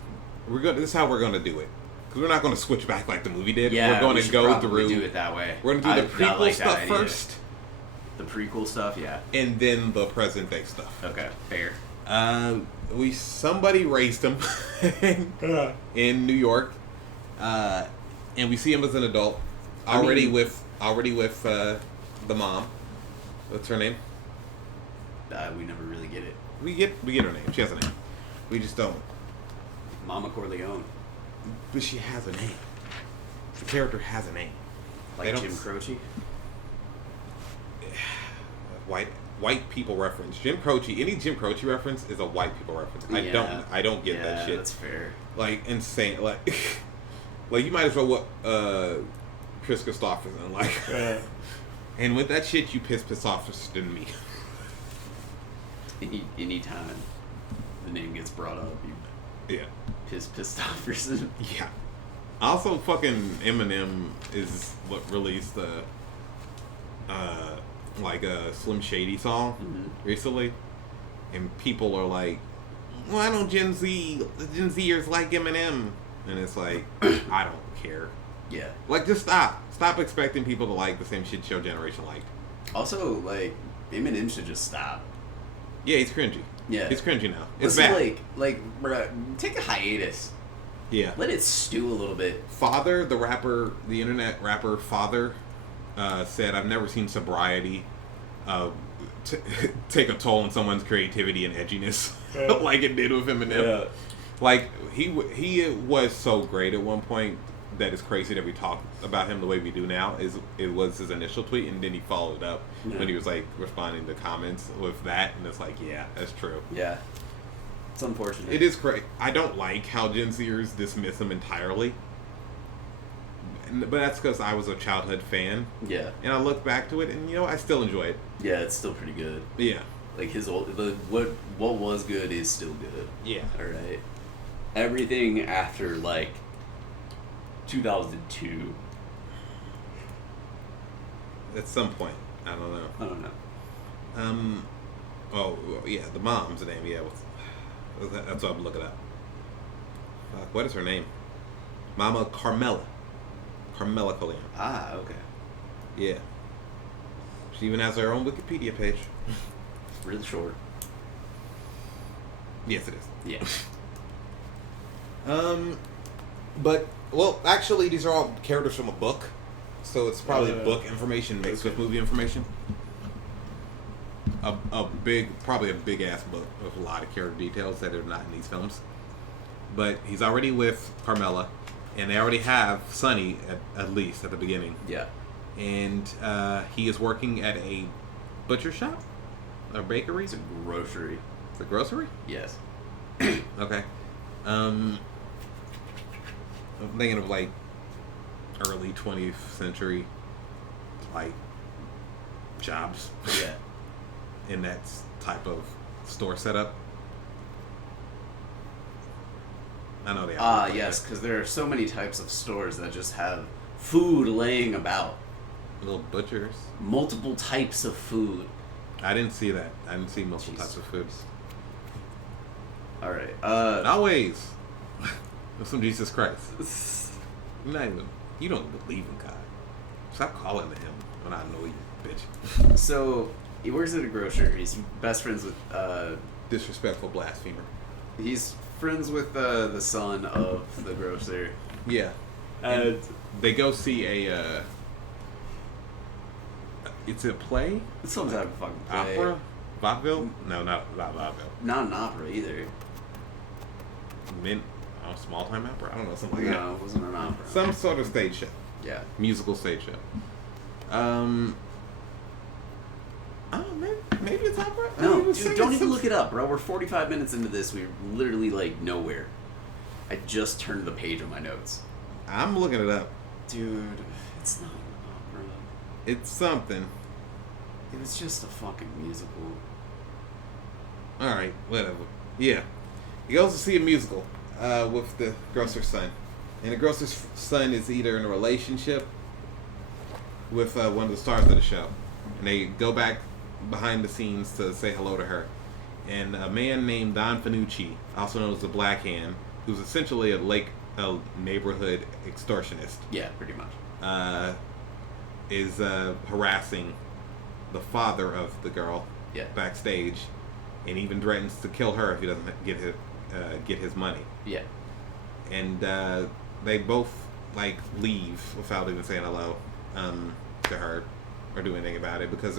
This is how we're gonna do it, because we're not gonna switch back like the movie did. Yeah, we're gonna go through. Do it that way. We're gonna do the prequel stuff first. The prequel stuff, yeah. And then the present day stuff. Okay, fair. Somebody raised him in New York, and we see him as an adult already with the mom. What's her name? We never really get it. We get her name. She has a name. We just don't. Mama Corleone. But she has a name. The character has a name. Like Jim Croce? White people reference. Jim Croce. Any Jim Croce reference is a white people reference. I don't get that shit. That's fair. Like insane. Like you might as well what Chris Christopherson like. And with that shit, you piss off than me. Anytime the name gets brought up, you pissed off person. Yeah. Also, fucking Eminem is what released a Slim Shady song recently, and people are like, "Why don't Gen Zers like Eminem?" And it's like, I don't care. Yeah. Like, just stop expecting people to like the same shit your generation liked. Also, like, Eminem should just stop. Yeah, he's cringy. Yeah, he's cringy now. It's bad. Like, bruh, take a hiatus. Yeah. Let it stew a little bit. Father, the internet rapper Father, said, "I've never seen sobriety take a toll on someone's creativity and edginess like it did with Eminem." Yeah. Like, he was so great at one point that it's crazy that we talk about him the way we do now. It was his initial tweet, and then he followed up when he was like responding to comments with that, and it's like, yeah, that's true. Yeah. It's unfortunate. It is great. I don't like how Gen Zers dismiss him entirely. But that's because I was a childhood fan. Yeah. And I look back to it, and I still enjoy it. Yeah, it's still pretty good. Yeah. Like what was good is still good. Yeah. Alright. Everything after 2002. At some point. I don't know. Oh, yeah, the mom's name, yeah. That's what I'm looking at. What is her name? Mama Carmela Corleone. Ah, okay. Yeah. She even has her own Wikipedia page. It's really short. Yes, it is. Yeah. But, well, actually, these are all characters from a book. So it's probably book information mixed with movie information. Probably a big ass book with a lot of character details that are not in these films. But he's already with Carmela, and they already have Sonny at least at the beginning. Yeah. And he is working at a butcher shop, a bakery. It's a grocery. It's a grocery? Yes. Okay. I'm thinking of early 20th century jobs. Yeah. In that type of store setup. I know they are. Yes, because there are so many types of stores that just have food laying about. Little butchers. Multiple types of food. I didn't see that. I didn't see multiple types of food. All right. Always. Some Jesus Christ. You're not even. You don't even believe in God. Stop calling to him when I know you, bitch. So he works at a grocery. He's best friends with. Disrespectful blasphemer. He's friends with the son of the grocer. Yeah. And they go see a. It's a play. It's some type of fucking play. Opera. Vaudeville? No, not vaudeville. Not an opera either. Small time opera? I don't know, something like that. No, it wasn't an opera. Some sort of stage show. Yeah. Musical stage show. Oh, maybe it's opera? No, dude, don't even look it up, bro. We're 45 minutes into this. We're literally, like, nowhere. I just turned the page of my notes. I'm looking it up. Dude, it's not an opera. It's something. It was just a fucking musical. Alright, whatever. Yeah. He goes to see a musical with the grocer's son. And the grocer's son is either in a relationship with one of the stars of the show. And they go back behind the scenes to say hello to her. And a man named Don Fanucci, also known as the Black Hand, who's essentially a neighborhood extortionist. Yeah, pretty much. Is harassing the father of the girl backstage, and even threatens to kill her if he doesn't get his money. Yeah. And they both leave without even saying hello to her or do anything about it, because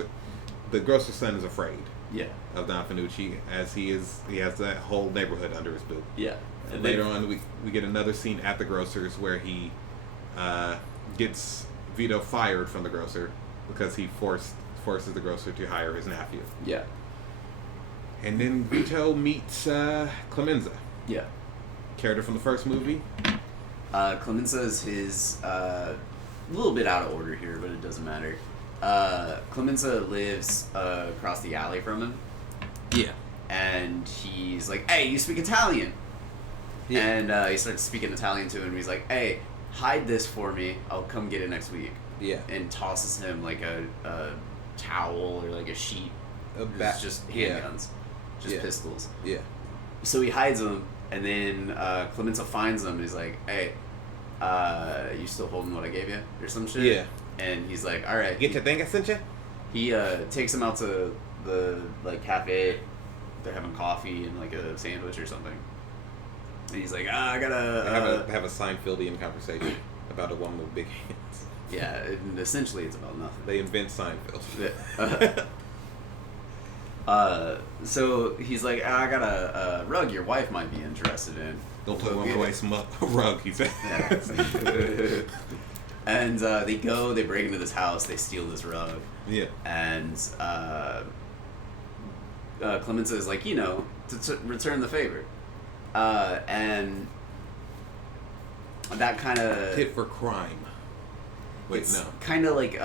the grocer's son is afraid. Yeah. Of Don Fanucci, as he has that whole neighborhood under his boot. Yeah. And later on, we get another scene at the grocer's where he gets Vito fired from the grocer because he forces the grocer to hire his nephew. Yeah. And then Vito meets Clemenza. Yeah. Character from the first movie. Clemenza is his a little bit out of order here, but it doesn't matter. Clemenza lives across the alley from him. Yeah. And he's like, "Hey, you speak Italian?" Yeah. And he starts speaking Italian to him. And he's like, "Hey, hide this for me. I'll come get it next week." Yeah. And tosses him like a towel or like a sheet. It's just handguns. Just pistols. Yeah. So he hides them, and then Clemenza finds him, and he's like, "Hey, you still holding what I gave you?" Or some shit? Yeah. And he's like, "All right." Get your thing I sent you? He takes him out to the cafe. They're having coffee and like a sandwich or something. And he's like, I gotta... have a Seinfeldian conversation about a woman with big hands. Yeah, and essentially it's about nothing. They invent Seinfeld. So he's like, I got a rug your wife might be interested in. Don't put one away some rug, he said. Yeah. And they break into this house, they steal this rug. Yeah. And Clemenza is like, to return the favor. And that kind of... Tit for crime. Wait, it's no. kind of like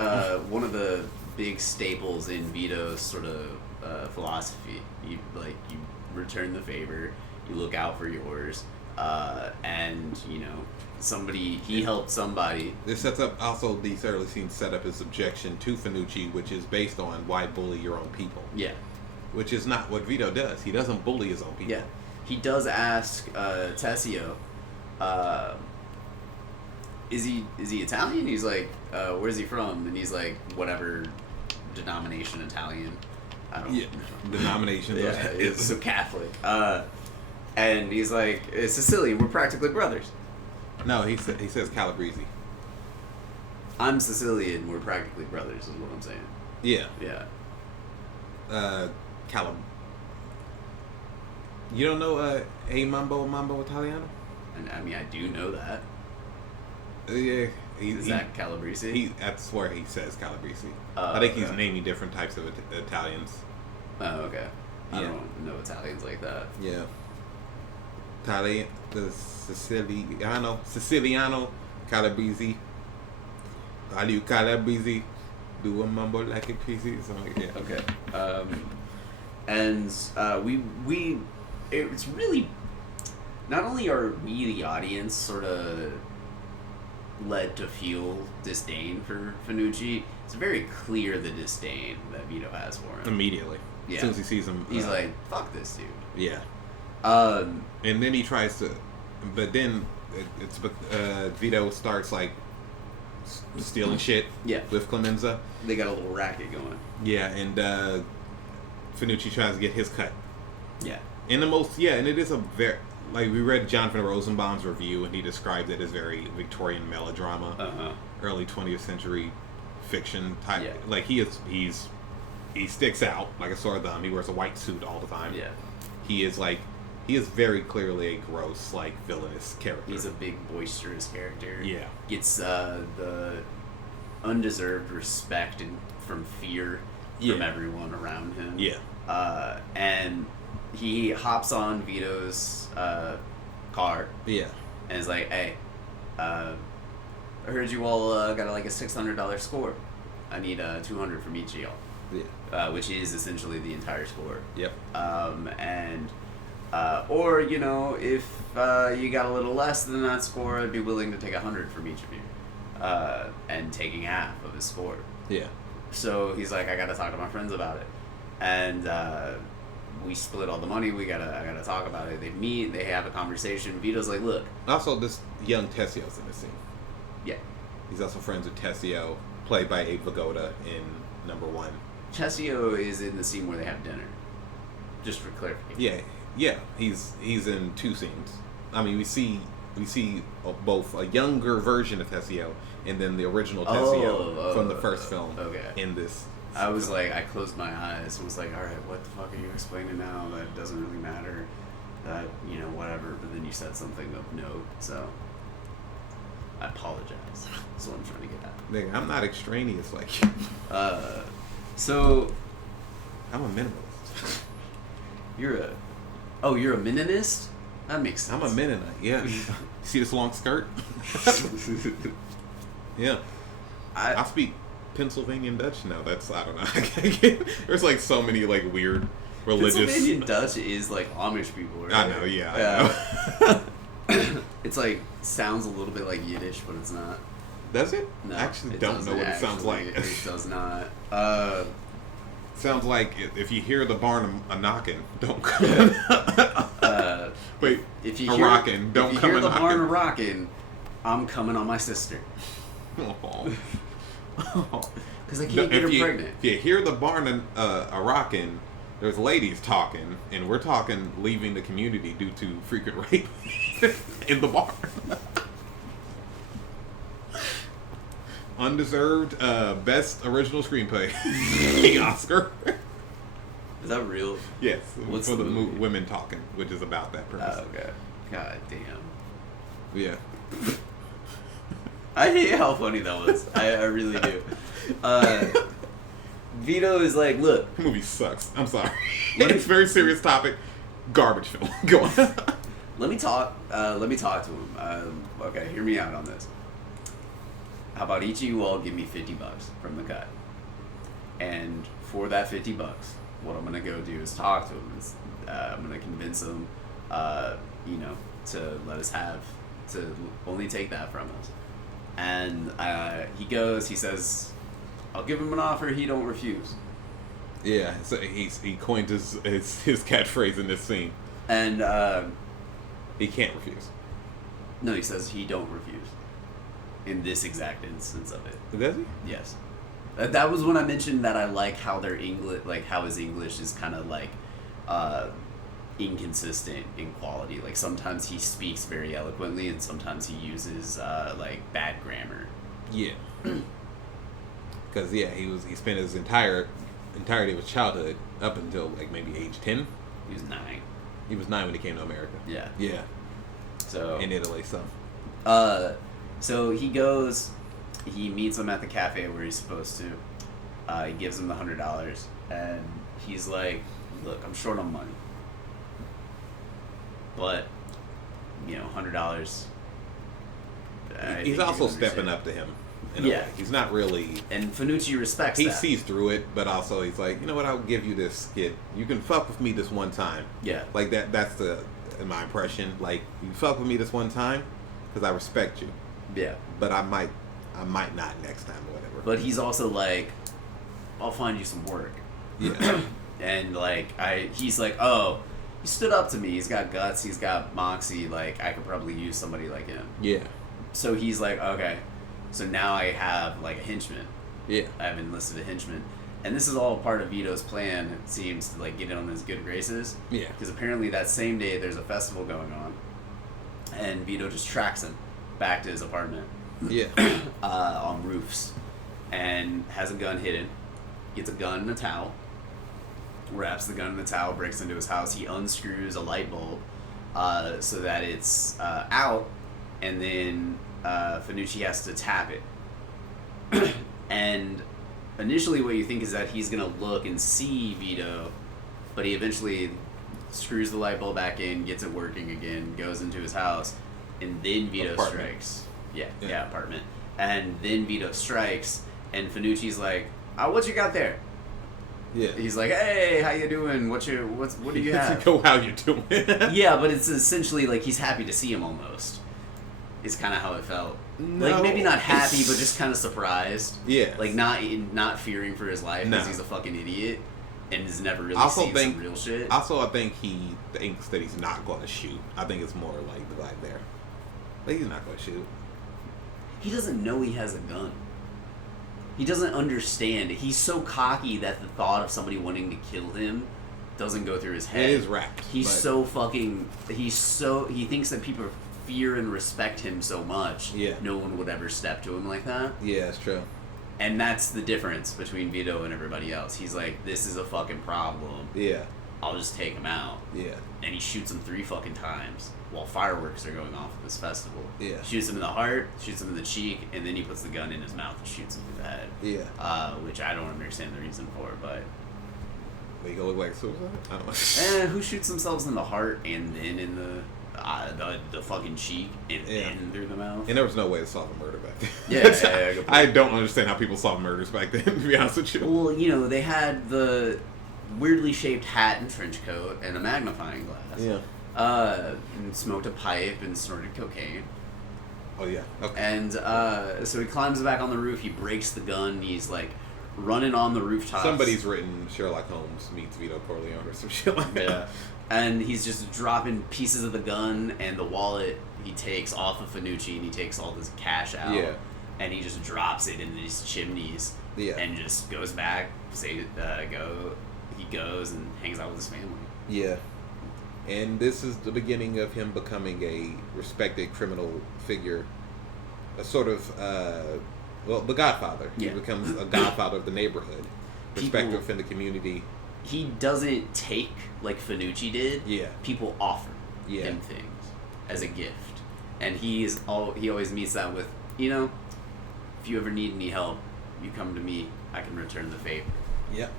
one of the big staples in Vito's sort of philosophy. You return the favor, you look out for yours, and, he helped somebody. This sets up, also these early scenes set up his objection to Fanucci, which is based on why bully your own people. Yeah. Which is not what Vito does. He doesn't bully his own people. Yeah. He does ask Tessio, is he Italian? He's like, where's he from? And he's like, whatever denomination Italian. I don't know. Denomination. Yeah, it's so Catholic. And he's like, it's Sicilian. We're practically brothers. No, he says Calabrese. I'm Sicilian. We're practically brothers, is what I'm saying. Yeah. Yeah. You don't know A Mambo Italiano? I mean, I do know that. Yeah. Is that Calabrese? That's where he says Calabrese. Oh, I think he's naming different types of Italians. Oh, okay. I don't know Italians like that. Yeah. The Siciliano, Calabrese. Are you Calabrese? Do a mumbo like a crazy? Yeah. Okay. And it's really, not only are we the audience sort of led to feel disdain for Fanucci, it's very clear the disdain that Vito has for him. Immediately. Yeah. As soon as he sees him. He's like, fuck this dude. Yeah. Um, And then he tries to, but then Vito starts like stealing shit. Yeah. With Clemenza. They got a little racket going. Yeah, and Finucci tries to get his cut. Yeah. And and it is a very, like, we read Jonathan Rosenbaum's review, and he described it as very Victorian melodrama, early 20th century fiction type. Yeah. Like, he sticks out like a sore thumb. He wears a white suit all the time. Yeah. He is very clearly a gross, like, villainous character. He's a big, boisterous character. Yeah. Gets the undeserved respect from fear from everyone around him. Yeah. And he hops on Vito's car. Yeah. And is like, hey, I heard you all got like a $600 score. I need $200 from each of y'all. Yeah. Which is essentially the entire score. Yep. Or, you know, if you got a little less than that score, I'd be willing to take $100 from each of you. And taking half of his score. Yeah. So he's like, I gotta talk to my friends about it. And we split all the money. I gotta talk about it. They meet, they have a conversation. Vito's like, look. Also, this young Tessio's in this scene. Yeah. He's also friends with Tessio, played by Abe Vigoda in number 1. Tessio is in the scene where they have dinner. Just for clarification. Yeah. He's in 2 scenes. I mean, we see both a younger version of Tessio and then the original Tessio from the first film. Okay. In this. I was like, I closed my eyes and was like, all right, what the fuck are you explaining now? That doesn't really matter. That, you know, whatever. But then you said something of note, so I apologize. That's what I'm trying to get at. Nigga, I'm not extraneous like you. So I'm a minimalist. You're a Mennonist? That makes sense. I'm a Mennonite, yeah. See this long skirt? Yeah. I speak Pennsylvania Dutch now. I don't know. There's like so many like weird religious. Pennsylvania Dutch is like Amish people, right? I know, yeah. I know. It's like sounds a little bit like Yiddish, but it's not. Does it? No, I actually don't know what it sounds like. It does not. Sounds like if you hear the barn a knocking, don't come. Wait, if you a hear rocking, don't if come you hear a the knocking. barn a rocking, I'm coming on my sister. Because I can't get her pregnant. If you hear the barn a rocking, there's ladies talking, and we're talking leaving the community due to frequent rape in the barn. Undeserved best original screenplay Oscar. Is that real? Yes, What's for the movie? Women Talking, which is about that premise. Oh, okay. God damn. Yeah. I hate how funny that was. I really do. Vito is like, look. The movie sucks. I'm sorry. It's a very serious topic. Garbage film. Go on. Let me talk to him. Okay, hear me out on this. How about each of you all give me $50 from the cut? And for that $50, what I'm gonna go do is talk to him. I'm gonna convince him, to let us to only take that from us. And he goes. He says, "I'll give him an offer he don't refuse." Yeah, so he coined his catchphrase in this scene. And he can't refuse. No, he says he don't refuse. In this exact instance of it. Does he? Yes. That was when I mentioned that I like how their English, like how his English is kind of like inconsistent in quality. Like sometimes he speaks very eloquently, and sometimes he uses like bad grammar. Yeah. Because he spent his entirety of his childhood up until like maybe age 10. He was 9. He was 9 when he came to America. Yeah. Yeah. So in Italy, so. So he goes. He meets him at the cafe where he's supposed to. He gives him the $100, and he's like, "Look, I'm short on money, but $100." He's also stepping up to him. In a way. He's not really. And Finucci respects that. He sees through it, but also he's like, you know what? I'll give you this skit. You can fuck with me this one time. Yeah. Like that. That's my impression. Like, you fuck with me this one time because I respect you. Yeah. But I I might not next time or whatever. But he's also like, I'll find you some work. Yeah. And like he's like, oh, he stood up to me. He's got guts. He's got moxie. Like I could probably use somebody like him. Yeah. So he's like, okay. So now I have like a henchman. Yeah. I have enlisted a henchman. And this is all part of Vito's plan, it seems, to like get in on his good graces. Yeah. Because apparently that same day there's a festival going on, and Vito just tracks him back to his apartment. Yeah. On roofs, and has a gun hidden. Gets a gun and a towel. Wraps the gun in the towel, breaks into his house. He unscrews a light bulb, so that it's out, and then Fanucci has to tap it. And initially what you think is that he's going to look and see Vito, but he eventually screws the light bulb back in, gets it working again, goes into his house, and then Vito strikes. Yeah, apartment. And then Vito strikes, and Fanucci's like, oh, what you got there? Yeah. He's like, hey, how you doing? What do you have? Go, how you doing? Yeah, but it's essentially like he's happy to see him almost. It's kind of how it felt. No, like maybe not happy, but just kind of surprised. Yeah. Like not fearing for his life because he's a fucking idiot and has never really seen some real shit. Also, I think he thinks that he's not going to shoot. I think it's more like the vibe there. But he's not going to shoot. He doesn't know he has a gun. He doesn't understand. He's so cocky that the thought of somebody wanting to kill him doesn't go through his head. It is wrapped. He thinks that people fear and respect him so much. Yeah. No one would ever step to him like that. Yeah, it's true. And that's the difference between Vito and everybody else. He's like, this is a fucking problem. Yeah. I'll just take him out. Yeah. And he shoots him 3 fucking times while fireworks are going off at this festival. Yeah. Shoots him in the heart, shoots him in the cheek, and then he puts the gun in his mouth and shoots him through the head. Yeah. Which I don't understand the reason for, but... They go look like suicide? I don't know. Who shoots themselves in the heart and then in the fucking cheek and then through the mouth? And there was no way to solve a murder back then. Yeah, I don't understand how people solve murders back then, to be honest with you. Well, you know, they had the weirdly shaped hat and trench coat and a magnifying glass. Yeah. And smoked a pipe and snorted cocaine. Oh, yeah. Okay. And so he climbs back on the roof, he breaks the gun, he's like running on the rooftops. Somebody's written Sherlock Holmes meets Vito Corleone or some shit like that. Yeah. And he's just dropping pieces of the gun and the wallet he takes off of Fanucci, and he takes all this cash out. Yeah. And he just drops it in these chimneys. Yeah. And just goes back, he goes and hangs out with his family. Yeah. And this is the beginning of him becoming a respected criminal figure. A sort of, the Godfather. Yeah. He becomes a Godfather of the neighborhood. Respected within the community. He doesn't take like Fanucci did. Yeah. People offer him things as a gift. And he always meets that with, you know, if you ever need any help, you come to me, I can return the favor. Yep.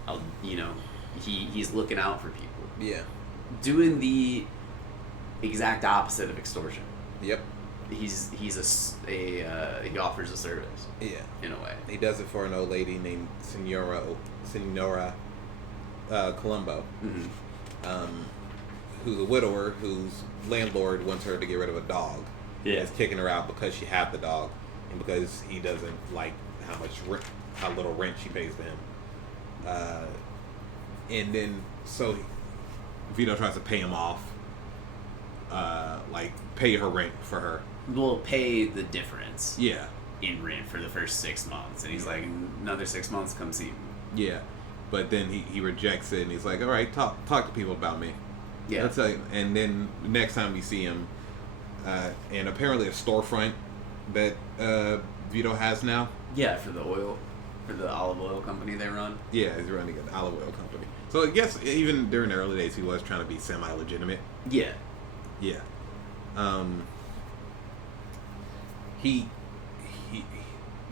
He's looking out for people. Yeah. Doing the exact opposite of extortion. Yep. He offers a service. Yeah. In a way. He does it for an old lady named Senora Colombo, who's a widower whose landlord wants her to get rid of a dog. Yeah. He's kicking her out because she had the dog and because he doesn't like how little rent she pays to him. And then so Vito tries to pay him off, pay her rent for her. Well, pay the difference. Yeah. In rent for the first 6 months, and he's like, another 6 months, come see me. Yeah. But then he rejects it, and he's like, all right, talk to people about me. Yeah. And then next time we see him, and apparently a storefront that Vito has now. Yeah, for the olive oil company they run. Yeah, he's running an olive oil company. So I guess even during the early days, he was trying to be semi-legitimate. Yeah. Yeah. The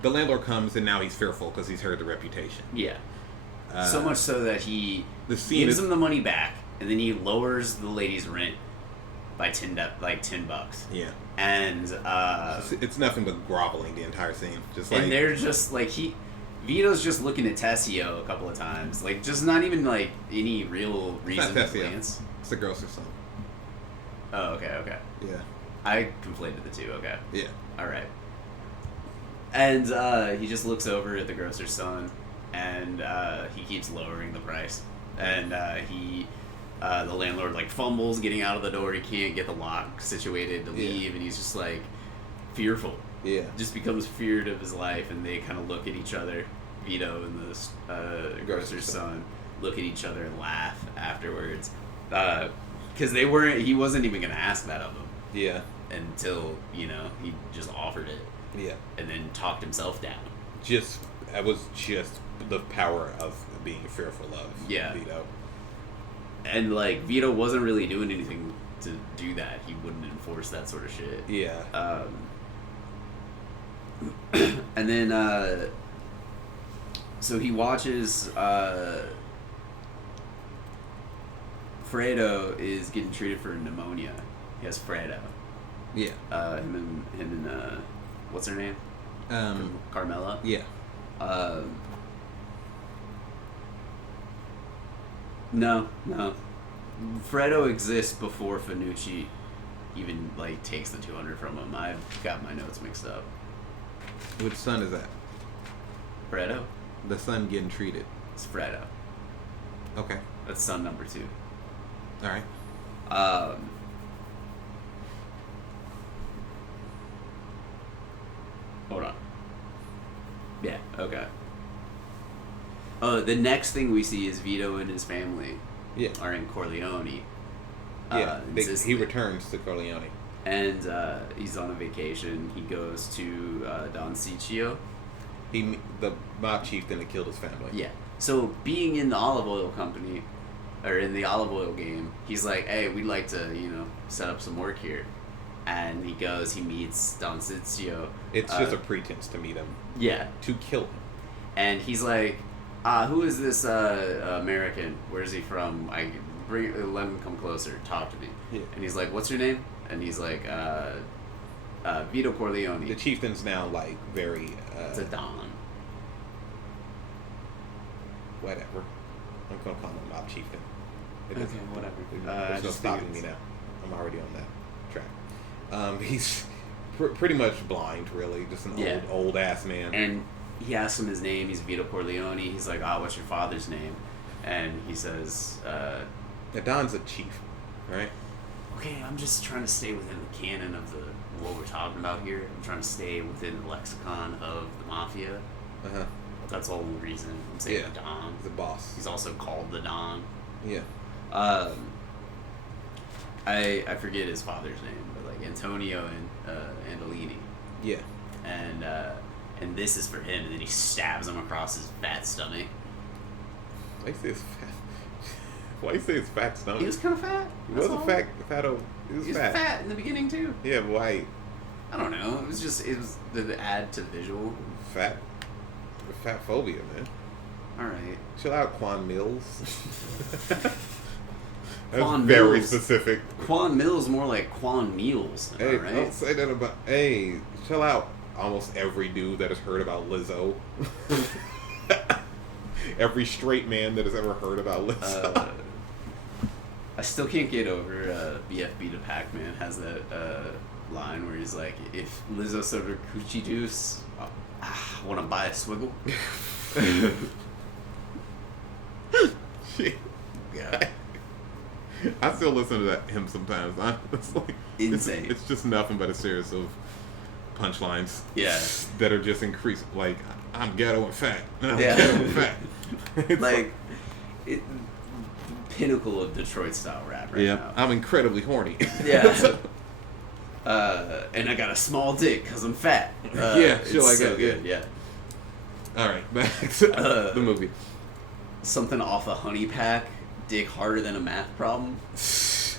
landlord comes, and now he's fearful because he's heard the reputation. Yeah. So much so that he gives him the money back, and then he lowers the lady's rent by $10. Yeah. And it's nothing but groveling the entire scene. And they're just like Vito's just looking at Tessio a couple of times, like just not even like any real reason to glance. It's the grocer's son. Oh, okay. Yeah. I conflated the two. Okay. Yeah. All right. And he just looks over at the grocer's son, and he keeps lowering the price. And the landlord like fumbles getting out of the door. He can't get the lock situated to leave, and he's just like fearful. Yeah. Just becomes feared of his life, and they kind of look at each other. Vito and the grocer's son look at each other and laugh afterwards, because he wasn't even gonna ask that of him. Yeah. Until he just offered it. Yeah. And then talked himself down. That was just the power of being fearful of Vito. And like Vito wasn't really doing anything to do that. He wouldn't enforce that sort of shit. Yeah. And then so he watches Fredo is getting treated for pneumonia. He has Fredo. Yeah. Him and what's her name? Carmela. Yeah. No. Fredo exists before Fanucci even like takes the 200 from him. I've got my notes mixed up. Which son is that? Fredo. The son getting treated. It's Fredo. Okay. That's son number 2. All right. Hold on. Yeah. Okay. The next thing we see is Vito and his family. Yeah. Are in Corleone. Yeah. He returns to Corleone. And he's on a vacation. He goes to Don Ciccio. The mob chieftain that killed his family. Yeah. So being in the olive oil company, or in the olive oil game, he's like, hey, we'd like to, set up some work here. And he goes, he meets Don Ciccio. It's just a pretense to meet him. Yeah. To kill him. And he's like, who is this American? Where's he from? Let him come closer. Talk to me. Yeah. And he's like, what's your name? And he's like, Vito Corleone. The chieftain's now like very... it's a Don. Whatever. I'm going to call him a mob chieftain. Okay, whatever. There's no stopping me now. I'm already on that track. He's pretty much blind, really. Just an old ass man. And he asks him his name. He's Vito Corleone. He's like, what's your father's name? And he says... Don's a chief, right? Okay, I'm just trying to stay within the canon of what we're talking about here. I'm trying to stay within the lexicon of the mafia. Uh-huh. That's all the reason I'm saying the Don. He's a boss. He's also called the Don. Yeah. I forget his father's name, but like Antonio and Andolini. Yeah. And this is for him, and then he stabs him across his fat stomach. Why you say his fat stomach? He was kind of fat. He was a fat. He was fat in the beginning too. Yeah, but why? I don't know. It was the add to the visual. Fat phobia, man. All right. Chill out, Quan Mills. That's Quan very Mills. Specific. Quan Mills more like Quan Meals. Hey, right? don't say that about. Hey, chill out. Almost every dude that has heard about Lizzo. Every straight man that has ever heard about Lizzo. I still can't get over BFB to Pac-Man has that line where he's like, if Lizzo sold her coochie juice, want to buy a swiggle? Shit. Yeah. I still listen to him sometimes. It's like, insane. It's just nothing but a series of punchlines. Yeah. That are just increased. Like, I'm ghetto and fat. Ghetto and fat. It's like pinnacle of Detroit style rap right now. I'm incredibly horny. Yeah. And I got a small dick because I'm fat. It's like so that. good. Yeah. All right, back to the movie. Something off a honey pack. Dick harder than a math problem.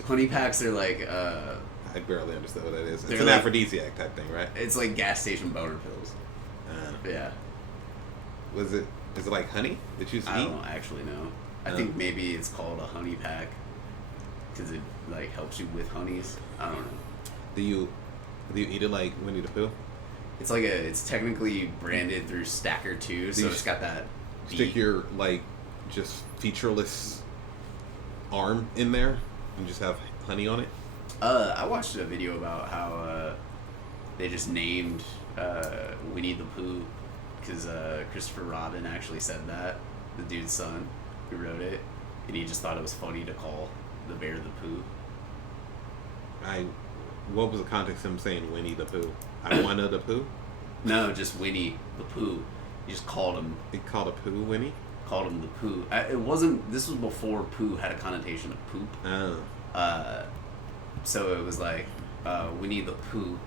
Honey packs are like. I barely understand what that is. It's They're an like, aphrodisiac type thing, right? It's like gas station boner pills. Yeah. Is it like honey that you eat? I don't actually know. I think maybe it's called a honey pack because it like helps you with honeys. I don't know. Do you eat it like Winnie the Pooh? It's like it's technically branded through Stacker 2, so it's got that. Stick your like just featureless arm in there and just have honey on it. I watched a video about how they just named Winnie the Pooh, because Christopher Robin actually said that, the dude's son who wrote it, and he just thought it was funny to call the bear the Pooh. What was the context of him saying Winnie the Pooh? I wanna the Pooh? No, just Winnie the Pooh. He just called him. He called a Pooh Winnie? Called him the Pooh. It wasn't. This was before Pooh had a connotation of poop. Oh. So it was like Winnie the Pooh,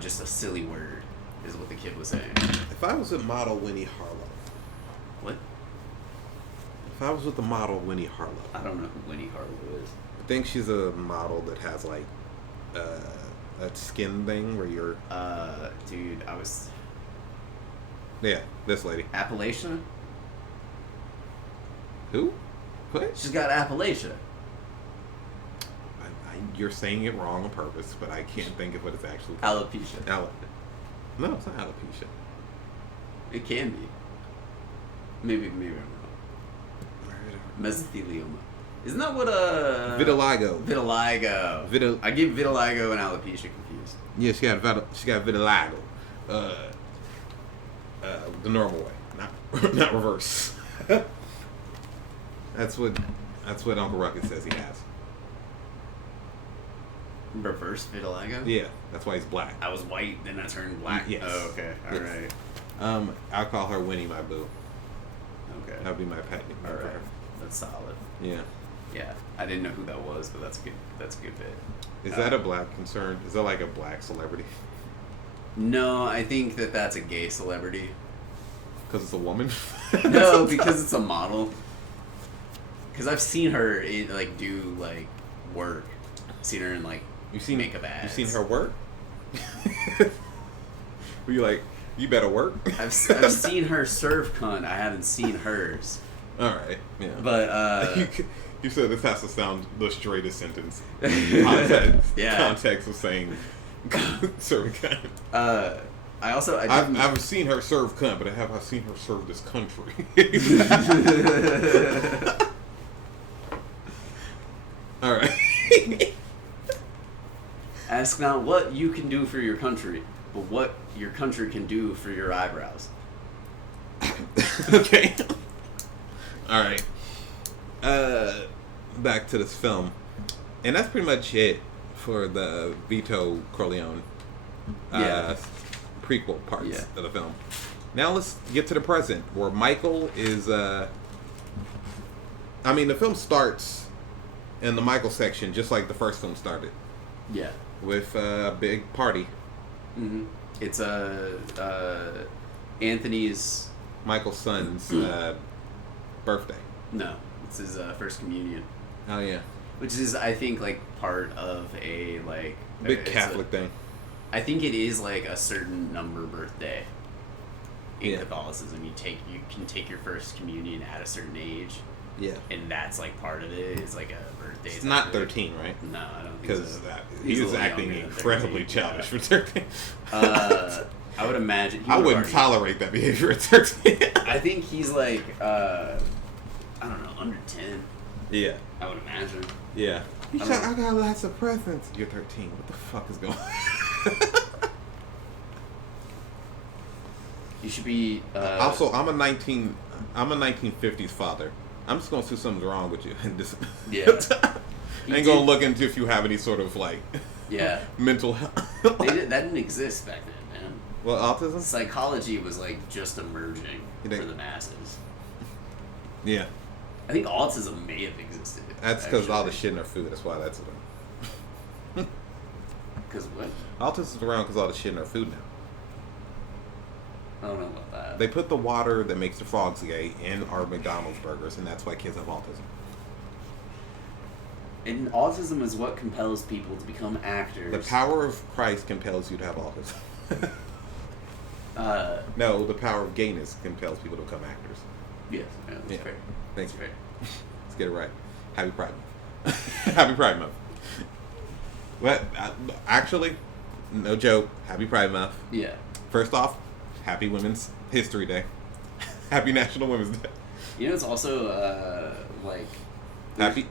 just a silly word, is what the kid was saying. If I was with model Winnie Harlow. What? If I was with the model Winnie Harlow. I don't know who Winnie Harlow is. I think she's a model that has like a skin thing where you're. Dude, I was. Yeah, this lady. Appalachia? Who? What? She's got Appalachia. You're saying it wrong on purpose, but I can't think of what it's actually Alopecia. No, it's not alopecia. It can be. Maybe I'm wrong. Mesothelioma. Isn't that what Vitiligo. Vitiligo. I get vitiligo and alopecia confused. Yeah, she got vitiligo. The normal way, not reverse. That's what Uncle Ruckus says he has. Reverse vitiligo? Yeah, that's why he's black. I was white, then I turned black. Yes. Oh, okay. All right. I'll call her Winnie, my boo. Okay. That'll be my pet name. All right. That's solid. Yeah. Yeah. I didn't know who that was, but that's good. That's a good bit. Is that a black concern? Is that like a black celebrity? No, I think that's a gay celebrity. Because it's a woman? No, because it's a model. Because I've seen her do like work. I've seen her in like makeup ads. You seen her work? Were you like, you better work? I've seen her serve cunt. I haven't seen hers. All right. Yeah. But you said this has to sound the straightest sentence. Context of saying serve cunt. I've seen her serve cunt, but have I seen her serve this country? All right. Ask not what you can do for your country, but what your country can do for your eyebrows. Okay. All right. Back to this film, and that's pretty much it for the Vito Corleone prequel parts of the film. Now let's get to the present, where Michael is. The film starts in the Michael section, just like the first film started. Yeah. With a big party. Mm-hmm. It's Anthony's Michael's son's birthday. No, it's his first communion. Oh yeah. Which is, I think, like part of a like big Catholic thing. I think it is like a certain number birthday in Catholicism. You can take your first communion at a certain age. Yeah. And that's like part of it. It's like a birthday. It's not 13, right? No, I don't think so. Because he was acting incredibly childish for 13. I would imagine. I wouldn't tolerate that behavior at 13. I think he's like, I don't know, under 10. Yeah. I would imagine. Yeah. I got lots of presents. You're 13. What the fuck is going on? You should be. Also, I'm a 1950s father. I'm just gonna see something's wrong with you. Yeah. Ain't gonna look into if you have any sort of like. Yeah. Mental health. That didn't exist back then, man. Well, autism. Psychology was like just emerging for the masses. Yeah. I think autism may have existed. That's because all the shit in our food. That's why that's around. Because what? Autism's around because all the shit in our food now. I don't know about that. They put the water that makes the frogs gay in our McDonald's burgers, and that's why kids have autism. And autism is what compels people to become actors. The power of Christ compels you to have autism. No, the power of gayness compels people to become actors. Yes, that's fair. Thanks. Fair. Let's get it right. Happy Pride Month. Happy Pride Month. Well, actually, no joke. Happy Pride Month. Yeah. First off, Happy Women's History Day. Happy National Women's Day. You know, it's also like Happy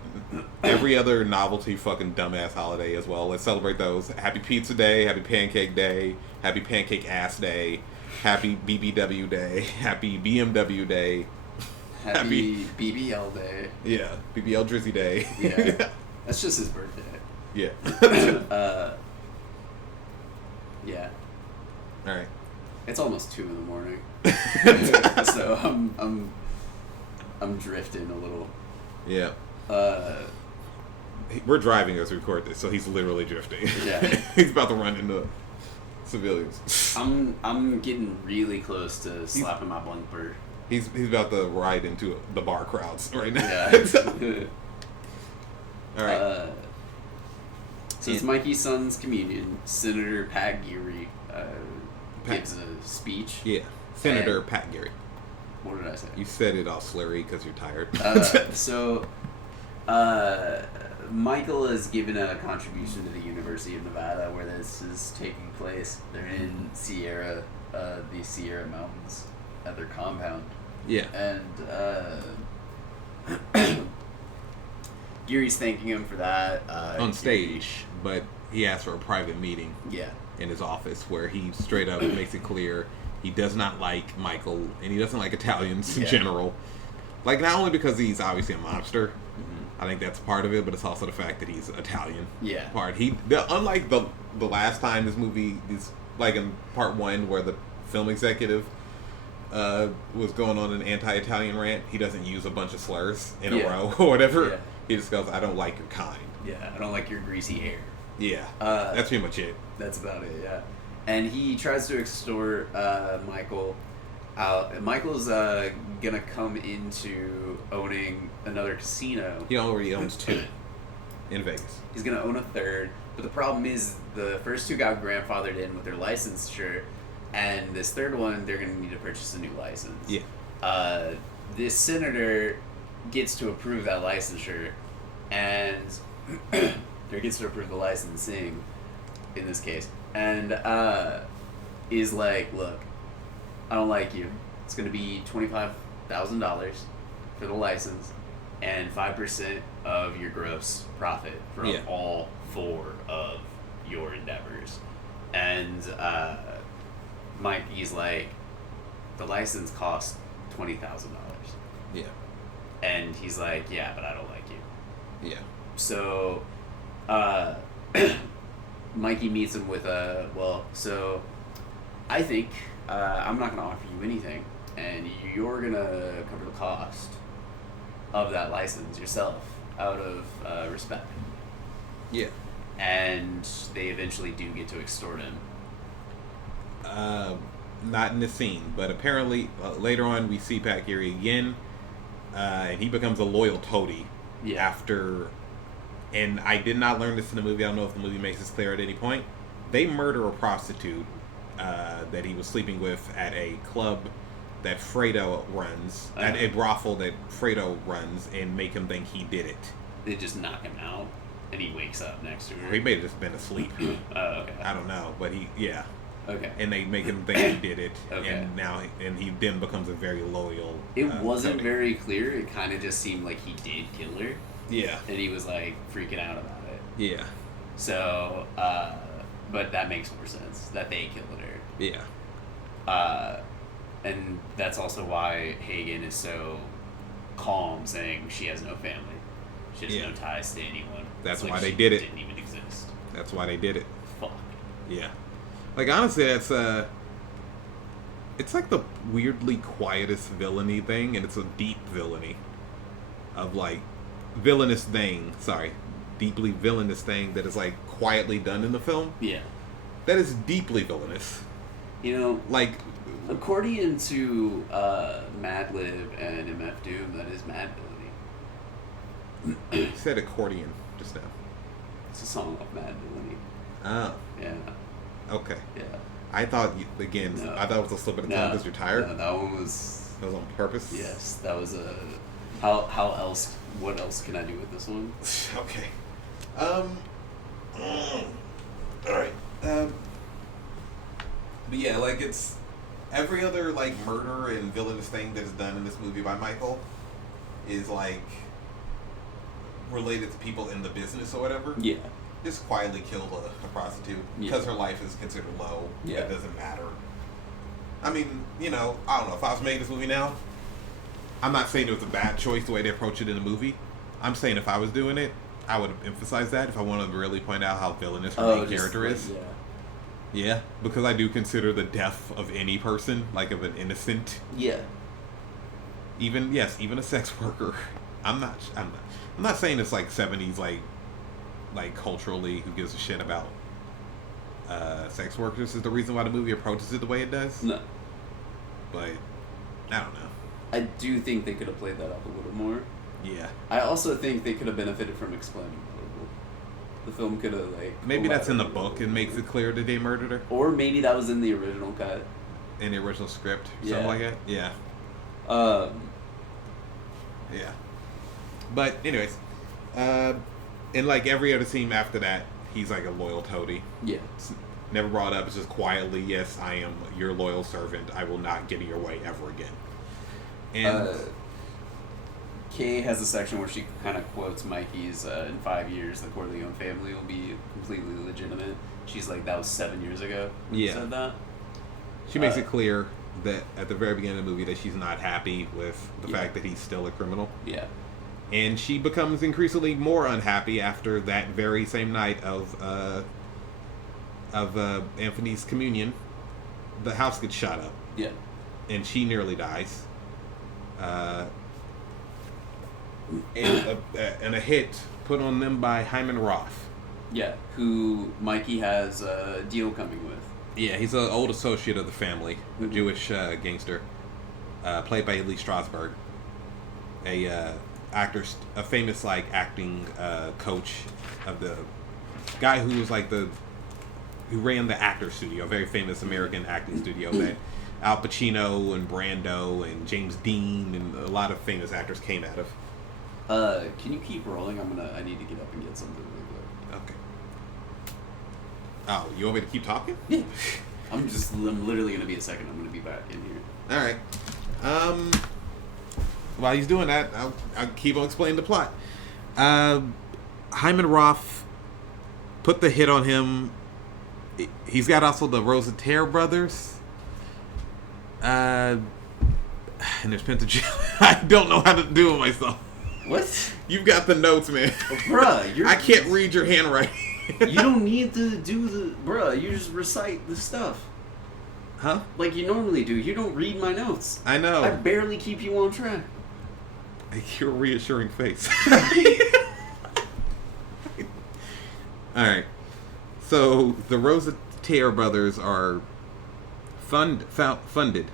every other novelty fucking dumbass holiday as well. Let's celebrate those. Happy Pizza Day, Happy Pancake Day, Happy Pancake Ass Day, Happy BBW Day, Happy BMW Day, Happy BBL Day. Yeah, BBL Drizzy Day. Yeah, that's just his birthday. Yeah. Yeah. All right. It's almost 2 a.m, so I'm drifting a little. Yeah. We're driving as we record this, so he's literally drifting. Yeah. He's about to run into civilians. I'm getting really close to slapping my bumper. He's about to ride into the bar crowds right now. Yeah. All right. So it's Mikey's son's communion. Senator Pat Geary gives a speech. Yeah. Senator Pat Geary. What did I say? You said it all slurry because you're tired. Michael has given a contribution to the University of Nevada where this is taking place. They're in Sierra, the Sierra Mountains at their compound. Yeah. And Geary's thanking him for that. On stage, but he asked for a private meeting. Yeah. In his office where he straight up makes it clear he does not like Michael and he doesn't like Italians in general. Like, not only because he's obviously a mobster, I think that's part of it, but it's also the fact that he's Italian. Yeah. Unlike the last time this movie is, like in part 1 where the film executive was going on an anti-Italian rant, he doesn't use a bunch of slurs in a row or whatever. Yeah. He just goes, I don't like your kind. Yeah, I don't like your greasy hair. Yeah, that's pretty much it. That's about it, yeah. And he tries to extort Michael out. Michael's gonna come into owning another casino. He already owns 2 in Vegas. He's gonna own a 3rd, but the problem is the first 2 got grandfathered in with their licensure, and this 3rd one they're gonna need to purchase a new license. Yeah. This senator gets to approve that licensure, and or gets to approve the licensing in this case, and is like, look, I don't like you. It's going to be $25,000 for the license and 5% of your gross profit from all 4 of your endeavors. And Mikey's like, the license costs $20,000. Yeah. And he's like, yeah, but I don't like you. Yeah. So Mikey meets him with so I think I'm not going to offer you anything, and you're going to cover the cost of that license yourself out of respect. Yeah. And they eventually do get to extort him. Not in the scene, but apparently later on we see Pat Geary again, and he becomes a loyal toady after... And I did not learn this in the movie. I don't know if the movie makes this clear at any point. They murder a prostitute that he was sleeping with at a club that Fredo runs, at a brothel that Fredo runs, and make him think he did it. They just knock him out, and he wakes up next to her. He may have just been asleep. Okay. I don't know, but Okay. And they make him think he did it, Okay. and he then becomes a very loyal. It wasn't toady. very clear. It kind of just seemed like he did kill her. Yeah. And he was like freaking out about it. Yeah. So, but that makes more sense that they killed her. Yeah. And that's also why Hagen is so calm, saying she has no family. She has no ties to anyone. That's like why they did it. Didn't even exist. That's why they did it. Fuck. Yeah. Like, honestly, that's it's like the weirdly quietest villainy thing, and it's a deep villainy of like deeply villainous thing that is like quietly done in the film. Yeah. That is deeply villainous. You know, like, according to Madlib and MF Doom, that is mad villainy. You said accordion just now. It's a song of mad villainy. Oh. Yeah. Okay. Yeah. I thought I thought it was a slip of the tongue because you're tired. No, that one was. That was on purpose. Yes, that was a. How else? What else can I do with this one? Okay. All right. But yeah, like, it's every other like murder and villainous thing that is done in this movie by Michael is like related to people in the business or whatever. Yeah. Just quietly killed a prostitute because her life is considered low. Yeah. It doesn't matter. I mean, I don't know. If I was making this movie now, I'm not saying it was a bad choice the way they approach it in the movie. I'm saying if I was doing it, I would emphasize that if I wanted to really point out how villainous her main character is. Yeah, because I do consider the death of any person, like of an innocent. Yeah. Even a sex worker. I'm not saying it's like 70s like culturally who gives a shit about sex workers is the reason why the movie approaches it the way it does. No. But I don't know. I do think they could have played that up a little more. Yeah. I also think they could have benefited from explaining it a little. The film could have maybe that's in the book and makes it clear that they murdered her. Or maybe that was in the original cut. In the original script, something like that. Yeah. Yeah. But anyways, in like every other scene after that, he's like a loyal toady. Yeah. It's never brought up. It's just quietly, yes, I am your loyal servant. I will not get in your way ever again. And Kay has a section where she kind of quotes Mikey's, in 5 years, the Corleone family will be completely legitimate. She's like, that was 7 years ago when you said that. She makes it clear that at the very beginning of the movie that she's not happy with the fact that he's still a criminal. Yeah. And she becomes increasingly more unhappy after that very same night of Anthony's communion. The house gets shot up. Yeah. And she nearly dies. And a hit put on them by Hyman Roth. Yeah, who Mikey has a deal coming with. Yeah, he's an old associate of the family, a Jewish gangster, played by Lee Strasberg, a famous acting coach of the guy who was who ran the actor studio, a very famous American acting studio that Al Pacino and Brando and James Dean and a lot of famous actors came out of. Can you keep rolling? I need to get up and get something really quick. Okay. Oh, you want me to keep talking? Yeah. I'm literally gonna be a second. I'm gonna be back in here. All right. While he's doing that, I'll keep on explaining the plot. Hyman Roth put the hit on him. He's got also the Rosatere brothers. And there's Pentagelli. I don't know how to do it myself. What? You've got the notes, man. Bruh, I can't read your handwriting. You don't need to do bruh, you just recite the stuff. Huh? Like you normally do. You don't read my notes. I know. I barely keep you on track. Your reassuring face. Alright. So, the Rosatere brothers are funded.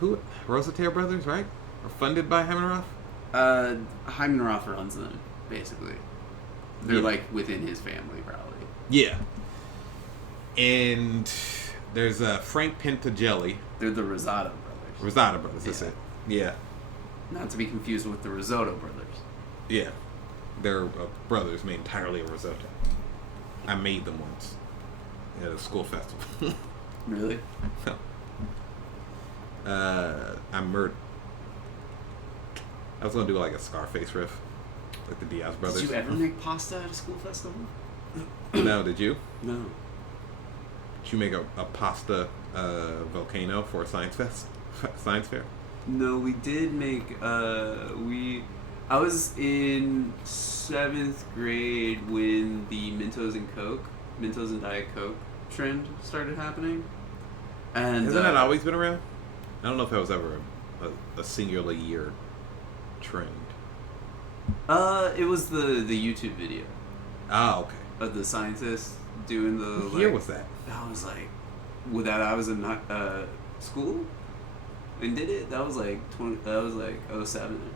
Who? Rosatere brothers, right? Are funded by Hyman Roth? Hyman Roth runs them, basically. They're within his family, probably. Yeah. And there's Frank Pentagelli. They're the Rosado brothers. Rosado brothers, that's it. Yeah. Not to be confused with the Risotto brothers. Yeah. They're brothers made entirely of risotto. I made them once at a school festival. Really? No. I was gonna do a Scarface riff, like the Diaz brothers. Did you ever make pasta at a school festival? No, did you? No. Did you make a pasta volcano for a science fair? No, we did make. I was in 7th grade when the Mentos and Diet Coke trend started happening. And hasn't that always been around? I don't know if that was ever a singular year trend. It was the YouTube video. Oh, okay. Of the scientists doing the. What year was that? I was I was in school and did it. That was 07.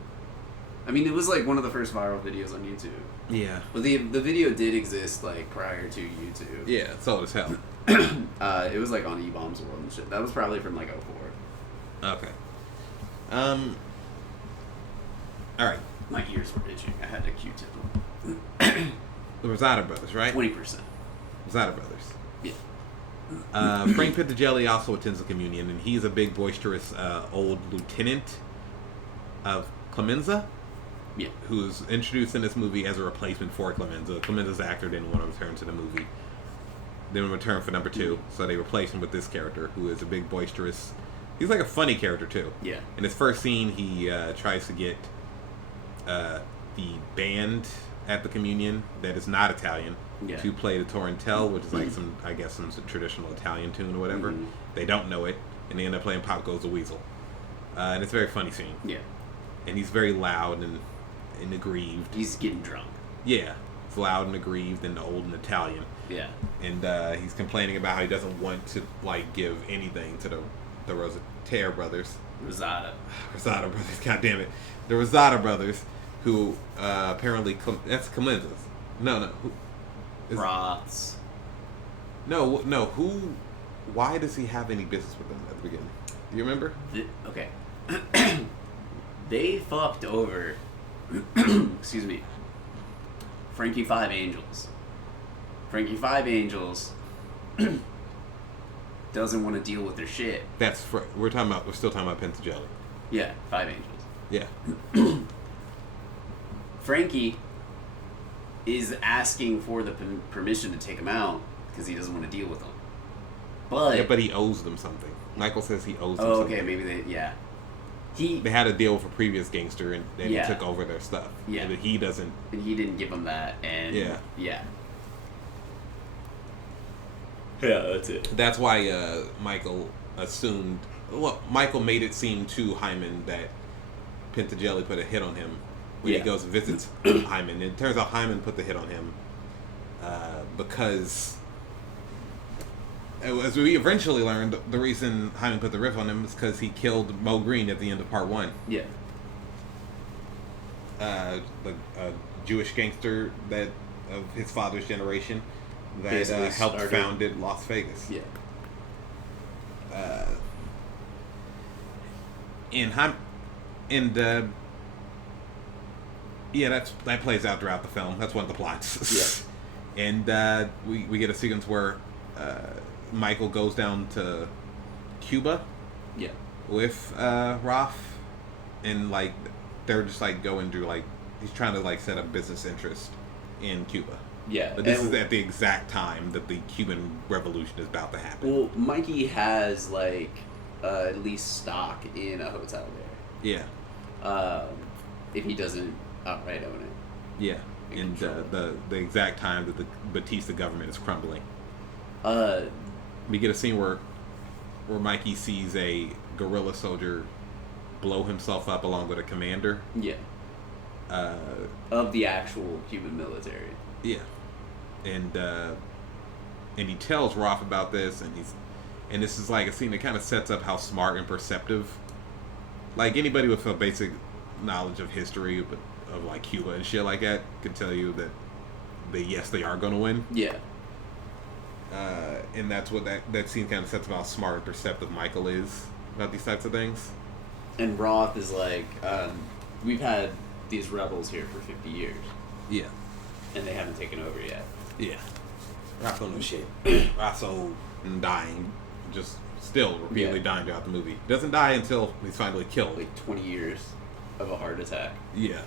I mean, it was one of the first viral videos on YouTube. Yeah. But the video did exist prior to YouTube. Yeah, it's old as hell. It was on E-Bombs World and shit. That was probably from 04. Okay. All right. My ears were itching. I had to Q-tip them. The Rosado brothers, right? 20%. Rosado brothers. Yeah. Frank Pentagelli also attends the communion, and he's a big, boisterous old lieutenant of Clemenza. Yeah. Who's introduced in this movie as a replacement for Clemenza. Clemenza's actor didn't want to return to the movie. Didn't return for number 2, so they replaced him with this character, who is a big, boisterous... He's like a funny character, too. Yeah. In his first scene, he tries to get the band at the communion that is not Italian to play the Torrentelle, which is like some traditional Italian tune or whatever. Mm-hmm. They don't know it, and they end up playing Pop Goes the Weasel. And it's a very funny scene. Yeah. And he's very loud and aggrieved. He's getting drunk. Yeah. He's loud and aggrieved and old and Italian. Yeah. And he's complaining about how he doesn't want to like give anything to the Rosatier brothers. Rosada brothers, god damn it. The Rosada brothers, who apparently that's Clemenza's. No. Roths. No, who why does he have any business with them at the beginning? Do you remember? Okay. They fucked over excuse me. Frankie Five Angels. Frankie Five Angels doesn't want to deal with their shit. We're still talking about Pentagelli. Yeah, Five Angels. Yeah. Frankie is asking for the permission to take him out because he doesn't want to deal with them. But he owes them something. Michael says he owes them something. Oh, okay, maybe they had a deal with a previous gangster and he took over their stuff. Yeah. But he doesn't. And he didn't give them that. And yeah. Yeah, that's it. That's why Michael assumed. Well, Michael made it seem to Hyman that Pentagelli put a hit on him when he goes and visits Hyman. It turns out Hyman put the hit on him because, as we eventually learned, the reason Hyman put the riff on him is because he killed Mo Green at the end of part 1. Yeah. A Jewish gangster that of his father's generation that helped founded Las Vegas. Yeah. That plays out throughout the film. That's one of the plots. Yeah. And we get a sequence where Michael goes down to Cuba. Yeah. With Roth, and like they're just like going through like he's trying to like set up business interest in Cuba. Yeah. But this is at the exact time that the Cuban Revolution is about to happen. Well, Mikey has like at least stock in a hotel there. Yeah. If he doesn't outright own it. Yeah. And the exact time that the Batista government is crumbling. We get a scene where Mikey sees a guerrilla soldier blow himself up along with a commander. Yeah. Of the actual Cuban military. Yeah. And he tells Roth about this, and this is like a scene that kind of sets up how smart and perceptive, like anybody with a basic knowledge of history of like Cuba and shit like that could tell you that they are going to win. Yeah. And that's what that scene kind of sets up how smart and perceptive Michael is about these types of things. And Roth is like, we've had these rebels here for 50 years. Yeah. And they haven't taken over yet. Yeah. Roth's on no shit. Roth's old and dying. Just still repeatedly dying throughout the movie. Doesn't die until he's finally killed. Like 20 years of a heart attack. Yeah.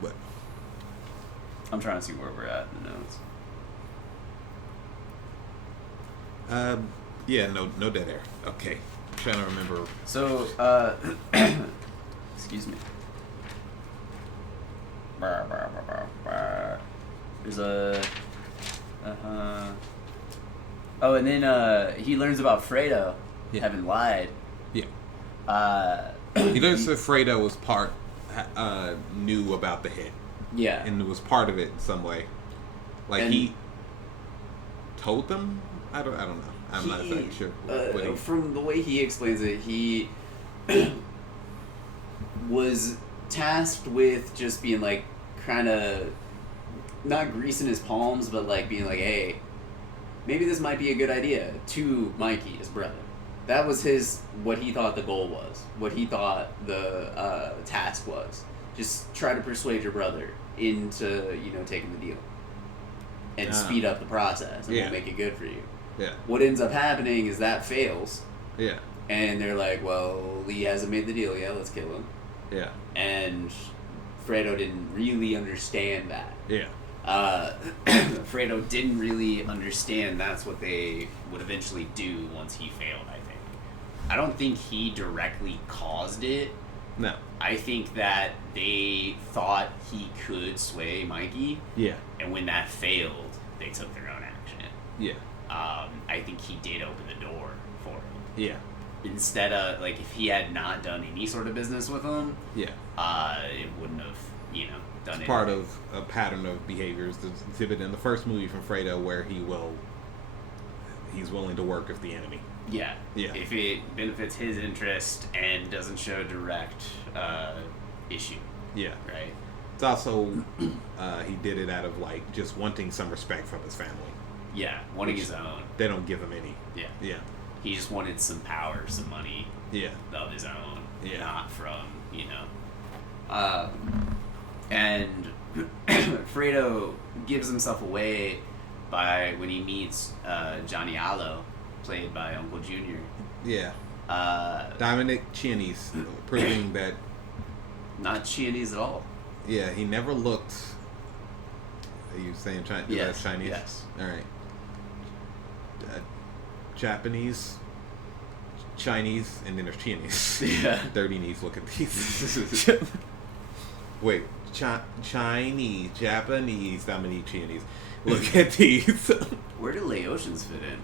What? I'm trying to see where we're at in the notes. Yeah, no dead air. Okay. I'm trying to remember. So, excuse me. There's a... Oh, and then he learns about Fredo having lied. Yeah. He learns that Fredo was knew about the hit. Yeah. And was part of it in some way. Like he told them? I don't know. I'm not exactly sure. From the way he explains it, he was tasked with just being like, kind of, not greasing his palms, but like being like, hey, maybe this might be a good idea to Mikey, his brother. That was what he thought the goal was, what he thought the task was. Just try to persuade your brother into, taking the deal. and speed up the process, and we'll make it good for you. Yeah. What ends up happening is that fails. Yeah. And they're like, well, Lee hasn't made the deal yet, let's kill him. Yeah. And Fredo didn't really understand that. Yeah. Fredo didn't really understand that's what they would eventually do once he failed, I think. I don't think he directly caused it. No. I think that they thought he could sway Mikey. Yeah. And when that failed, they took their own action. Yeah. I think he did open the door for it. Yeah. Instead of, like, if he had not done any sort of business with him, yeah, it wouldn't have, done it. Part of a pattern of behaviors that's exhibited in the first movie from Fredo, where he's willing to work with the enemy. Yeah. Yeah. If it benefits his interest and doesn't show direct issue. Yeah. Right. It's also he did it out of like just wanting some respect from his family. Yeah, wanting his own. They don't give him any. Yeah. Yeah. He just wanted some power, some money. Yeah. Of his own. Yeah. Not from, and Fredo gives himself away by when he meets Johnny Allo, played by Uncle Junior. Yeah. Dominic Chianese, proving that. Not Chianese at all. Yeah, he never looked. Are you saying Chinese? Yes. Chinese? Yes. All right. Japanese, Chinese, and then there's Chinese. Yeah. Dirty knees. Look at these. Wait, Chinese, Japanese, Dominic Chinese. Look at these. Where do Laotians fit in?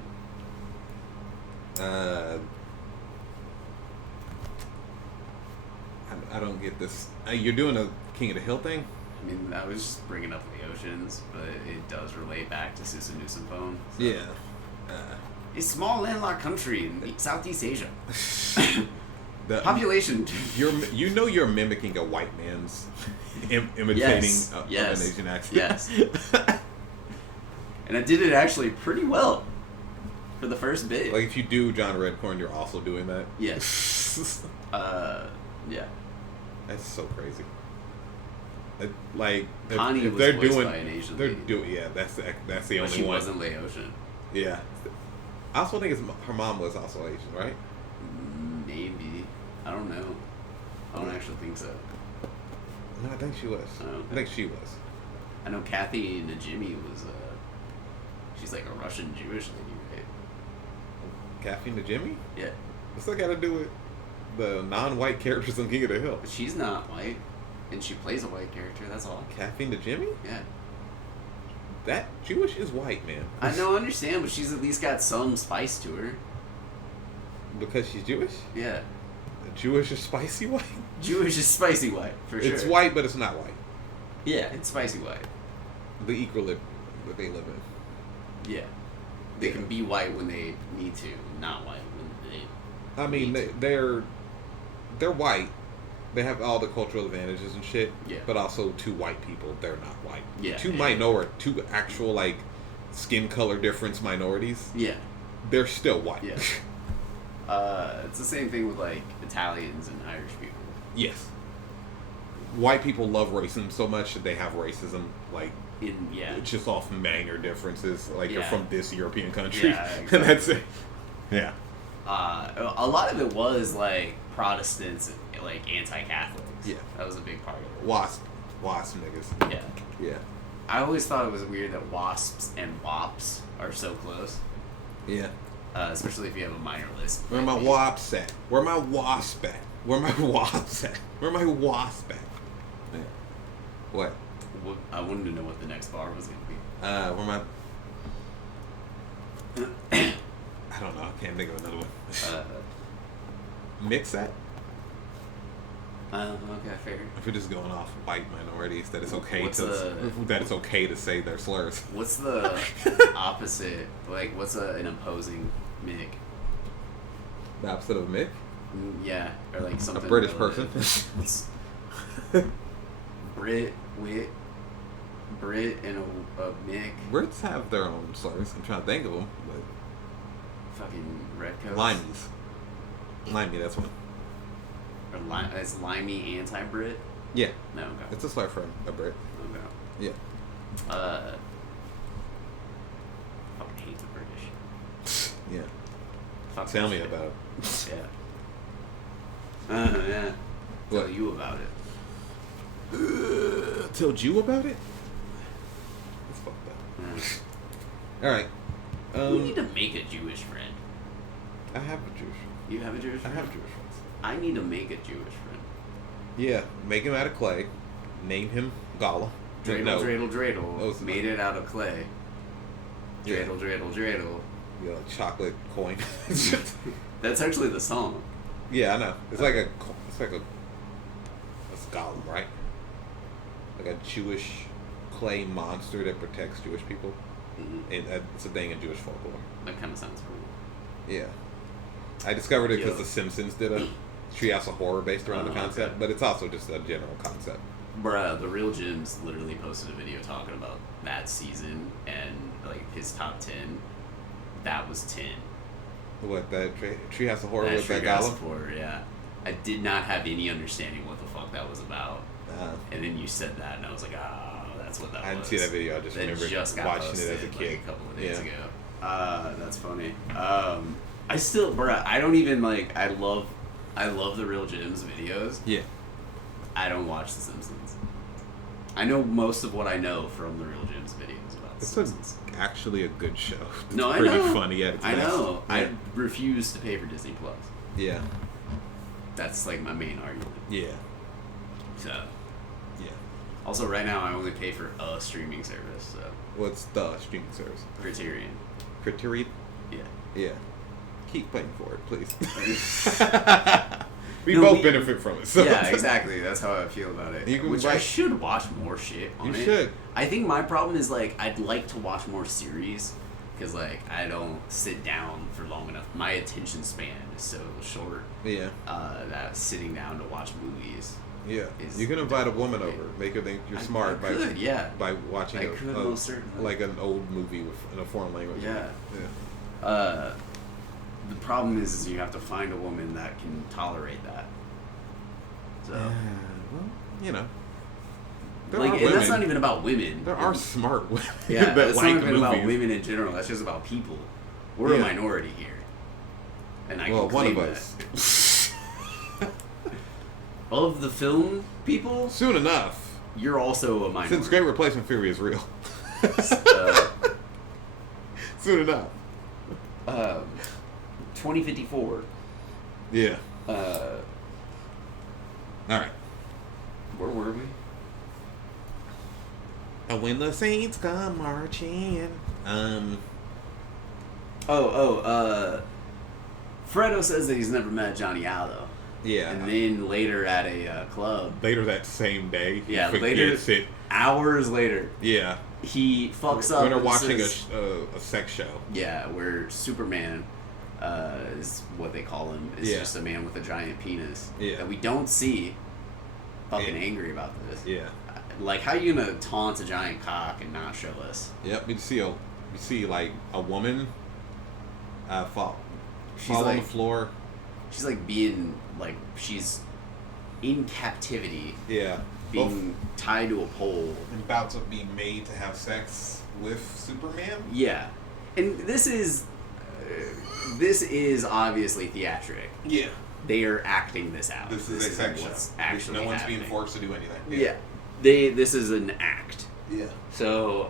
I don't get this. You're doing a King of the Hill thing? I mean, I was just bringing up Laotians, but it does relate back to Susanoo Phone. So. Yeah. A small landlocked country in Southeast Asia. The population. You're mimicking a white man's imitating of an Asian accent. Yes. And I did it actually pretty well for the first bit. Like if you do John Redcorn, you're also doing that. Yes. Yeah. That's so crazy. Like Connie if was they're voiced doing, by an Asian they're lady. doing. Yeah, that's the But only she one. wasn't Laotian. Yeah. I also think her mom was also Asian, right? Maybe. I don't know. I don't actually think so. No, I think she was. I think she was. I know Kathy Najimy was. She's like a Russian Jewish lady, right? Kathy Najimy? Yeah. What's that got to do with the non-white characters on King of the Hill? But she's not white, and she plays a white character. That's all. Kathy Najimy? Yeah. That Jewish is white, man. I know, I understand, but she's at least got some spice to her. Because she's Jewish? Yeah. Jewish is spicy white? Jewish is spicy white, for sure. It's white, but it's not white. Yeah, it's spicy white. The equilibrium that they live in. Yeah. They can be white when they need to, not white when they I mean, they're white. They have all the cultural advantages and shit. Yeah. But also two white people, they're not white. Yeah. Two actual, like, skin color difference minorities. Yeah. They're still white. Yeah. It's the same thing with, like, Italians and Irish people. Yes. White people love racism so much that they have racism, like, it's just off minor differences. Like, you're from this European country. Yeah, exactly. And that's it. Yeah. A lot of it was, like, Protestants, like, anti-Catholics. Yeah. That was a big part of it. Wasp niggas. Yeah. Yeah. I always thought it was weird that WASPs and WAPs are so close. Yeah. Especially if you have a minor lisp. Where my WAPs at? Where my WASP at? Where my WAPs at? Where my WASP at? Yeah. What? I wanted to know what the next bar was going to be. Where my... I don't know. I can't think of another one. Mix that? Okay, fair. If we're just going off white minorities, that it's okay that it's okay to say their slurs. What's the opposite? Like, what's an opposing Mick? The opposite of a Mick? Yeah, or like something. A British person. Brit and a Mick. Brits have their own slurs. I'm trying to think of them, but fucking redcoats. Limey, that's one. Or is limey anti-Brit? Yeah. No, okay. It's a slur for a Brit. Okay. Yeah. Yeah. Fuck Tell that me shit. about it. Yeah. Yeah. What? Tell you about it. Told you about it? That's fucked up. Yeah. Alright. We need to make a Jewish friend. I have a Jewish. You have a Jewish I friend? have Jewish friends. I need to make a Jewish friend. Yeah, make him out of clay. Name him Gala. Dreidel. Oh, Made it out of clay. Yeah. Dreidel. You know, chocolate coin. That's actually the song. Yeah, I know. It's like a golem, right? Like a Jewish clay monster that protects Jewish people. Mm-hmm. And it's a thing in Jewish folklore. That kind of sounds cool. Yeah. I discovered it because Yo. The Simpsons did a Treehouse of Horror based around the concept, okay. but it's also just a general concept. Bruh, the Real Jim's literally posted a video talking about that season and like his top 10. That was 10. What, that Treehouse of Horror That with that Treehouse golem? of Horror, yeah. I did not have any understanding what the fuck that was about. And then you said that, and I was like, oh, that's what that was. I didn't see that video. I just remember got watching posted, it as a kid. like, a couple of days Yeah. ago. That's funny. I still, bruh, I don't even like. I love the Real Jim's videos. Yeah. I don't watch The Simpsons. I know most of what I know from the Real Jim's videos about The Simpsons. Actually a good show. It's No, I pretty know. funny at its I best. know. Yeah. I refuse to pay for Disney Plus. Yeah. That's like my main argument. Yeah. So. Yeah. Also, right now I only pay for a streaming service. So. What's the streaming service? Criterion. Criterion? Yeah. Yeah. Keep paying for it, please. we No, both we- benefit from it. So. Yeah, exactly. That's how I feel about it. You can Which I watch- should watch more shit on You it. should. I think my problem is like I'd like to watch more series because like I don't sit down for long enough. My attention span is so short. Yeah. That sitting down to watch movies. Yeah. Is You can invite a woman difficult. over, make her think you're I smart could, yeah. by watching I could most certainly. like an old movie in a foreign language. Yeah. Yeah. The problem is you have to find a woman that can tolerate that. So, Well, you know. There like, are and women. that's not even about women. There are smart women Yeah, that that's like not even movies. about women in general. That's just about people. We're a Yeah. minority here, and I Well, can one claim of us. that. Of the film people, Soon enough. you're also a minority. Since Great Replacement Theory is real. Uh, Soon enough. 2054. Yeah. Uh, All right. where were we? And when the saints come marching. Fredo says that he's never met Johnny Allo. Yeah. And then later at a club, Later that same day. he Yeah, forgets later- it. hours later, Yeah. he fucks up. When they're and watching says- a sex show. Yeah, where Superman is what they call him. Is Yeah. just a man with a giant penis. Yeah. That we don't see. Fucking Yeah. angry about this. Yeah. Like, how you gonna taunt a giant cock and not show us? Yep. You see like a woman fall She's on like, the floor. she's like being like she's in captivity, Yeah. being tied to a pole. About to be made to have sex with Superman. Yeah, and this is obviously theatric. Yeah. They are acting this out. This is a sex show. what's actually No one's happening. being forced to do anything. Yeah, this is an act. Yeah. So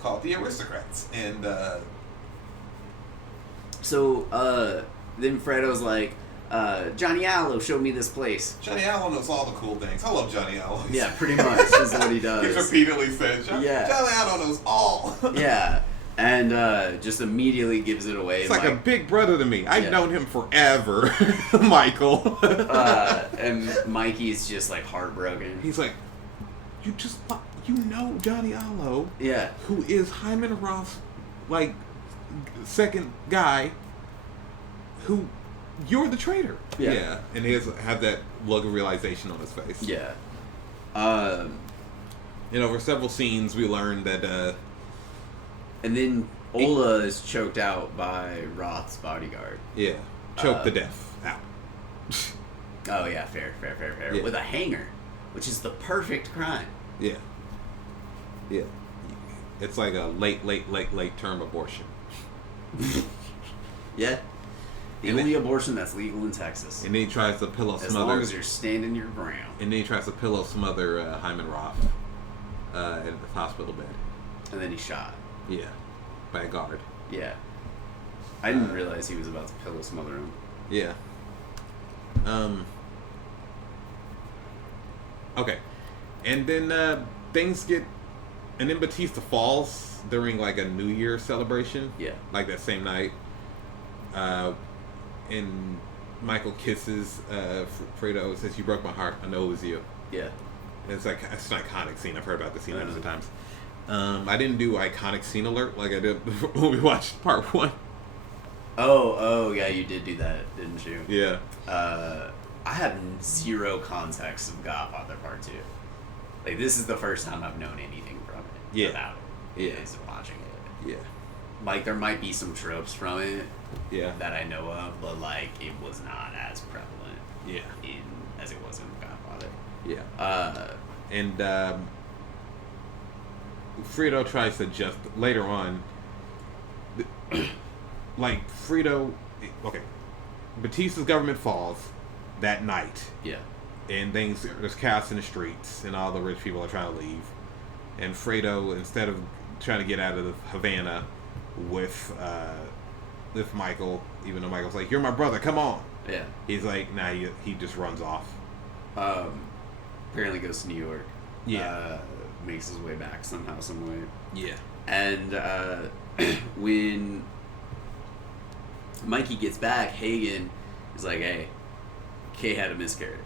Called The Aristocrats. And then Fredo's like, Johnny Allo showed me this place. Johnny Allo knows all the cool things. I love Johnny Allo. Yeah, pretty much is what he He's does. repeatedly said, Johnny Allo knows all. Yeah, and just immediately gives it away. It's like a big brother to me. I've Yeah. known him forever, Michael. And Mikey's just like heartbroken. He's like, you know Johnny Allo, Yeah. who is Hyman Roth's, like, second guy, who, you're the traitor. Yeah. And he has have that look of realization on his face. Yeah. And over several scenes, we learned that, And then Ola is choked out by Roth's bodyguard. choked to death out. Oh yeah, fair. Yeah. With a hanger, which is the perfect crime. Yeah. It's like a late term abortion. Yeah. The And only then- abortion that's legal in Texas. And then he tries to pillow As smother. long as you're standing your ground. And then he tries to pillow smother Hyman Roth at the hospital bed. And then he shot. Yeah, by a guard. Yeah. I didn't realize he was about to pillow smother him. Yeah. Okay. And then things get... And then Batista falls during like a New Year celebration. Yeah. Like that same night. And Michael kisses Fredo, says, "You broke my heart. I know it was you." Yeah. It's like it's an iconic scene. I've heard about this scene hundreds of know. times. I didn't do iconic scene alert like I did when we watched part 1. Oh, yeah, you did do that, didn't you? Yeah. I have zero context of Godfather Part 2. Like, this is the first time I've known anything from it. Yeah. About it. Yeah. Is watching it. Yeah. Like, there might be some tropes from it Yeah. that I know of, but, like, it was not as prevalent Yeah. as it was in Godfather. Yeah. And Fredo tries to just later on, like Fredo. Okay, Batista's government falls that night, Yeah. and there's chaos in the streets, and all the rich people are trying to leave. And Fredo, instead of trying to get out of the Havana with Michael, even though Michael's like, "You're my brother, come on," Yeah. he's like, "Nah," he just runs off. Apparently goes to New York. Yeah. Makes his way back somehow, some way. Yeah. And when Mikey gets back, Hagen is like, "Hey, Kay had a miscarriage."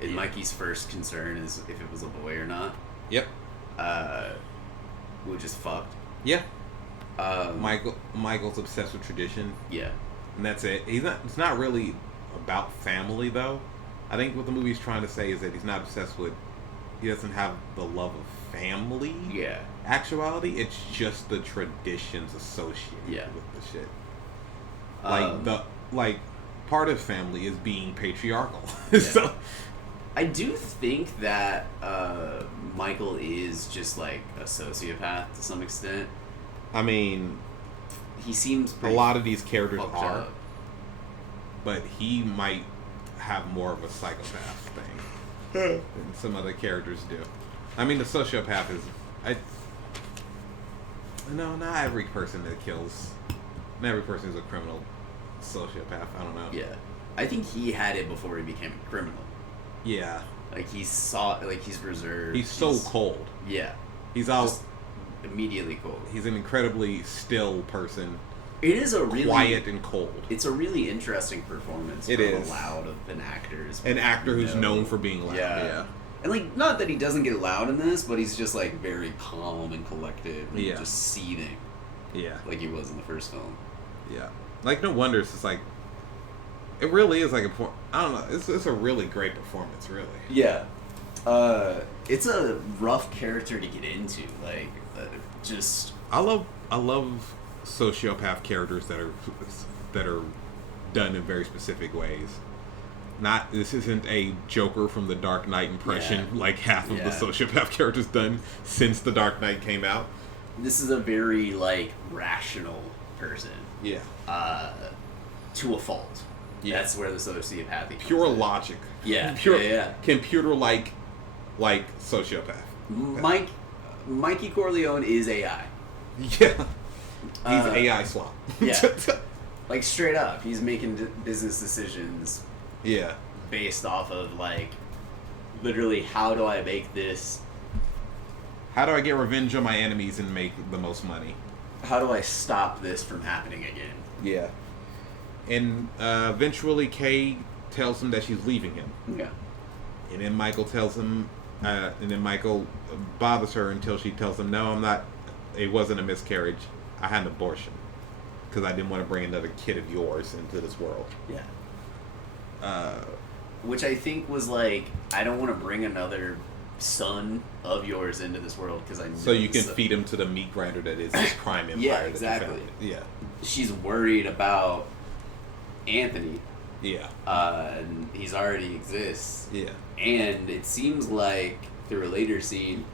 And Yeah. Mikey's first concern is if it was a boy or not. Yep. Which is fucked. Yeah. Michael's obsessed with tradition, Yeah. and that's it. It's not really about family though. I think what the movie's trying to say is that he's not obsessed with. He doesn't have the love of family. Yeah. Actuality, it's just the traditions associated Yeah. with the shit. Like part of family is being patriarchal. Yeah. So I do think that Michael is just like a sociopath to some extent. I mean, He seems a pretty lot of these characters fucked are, up. but he might have more of a psychopath thing than some other characters do. I mean, the sociopath is... No, not every person that kills... Not every person is a criminal sociopath. I don't know. Yeah. I think he had it before he became a criminal. Yeah. Like, he's reserved. He's so cold. Yeah. He's all... Just immediately cold. He's an incredibly still person. It is a really... Quiet and cold. It's a really interesting performance It from is. a loud of an actor. An actor who's known for being loud. Yeah. And, like, not that he doesn't get loud in this, but he's just, like, very calm and collected. And Yeah. just seething. Yeah. Like he was in the first film. Yeah. Like, no wonder it's just like... It really is like a... I don't know. It's a really great performance, really. Yeah. It's a rough character to get into. Like, just... I love sociopath characters that are done in very specific ways. This isn't a Joker from the Dark Knight impression like half of the sociopath characters done since the Dark Knight came out. This is a very, like, rational person. Yeah. To a fault. Yeah. That's where the sociopathy comes Pure in. logic. Yeah. Pure, Yeah. Computer like sociopath. Mikey Corleone is AI. Yeah. He's AI slop. Yeah. Like, straight up. He's making business decisions Yeah. based off of, like, literally, how do I make this? How do I get revenge on my enemies and make the most money? How do I stop this from happening again? Yeah. And eventually Kay tells him that she's leaving him. Yeah. And then Michael tells him, and then Michael bothers her until she tells him, "No, I'm not, it wasn't a miscarriage. I had an abortion. Because I didn't want to bring another kid of yours into this world." Yeah. Which I think was like, I don't want to bring another son of yours into this world because I know So you can feed him to the meat grinder that is this crime empire. Yeah, that you exactly. founded. Yeah. She's worried about Anthony. Yeah. And he's already exists. Yeah. And it seems like, through a later scene,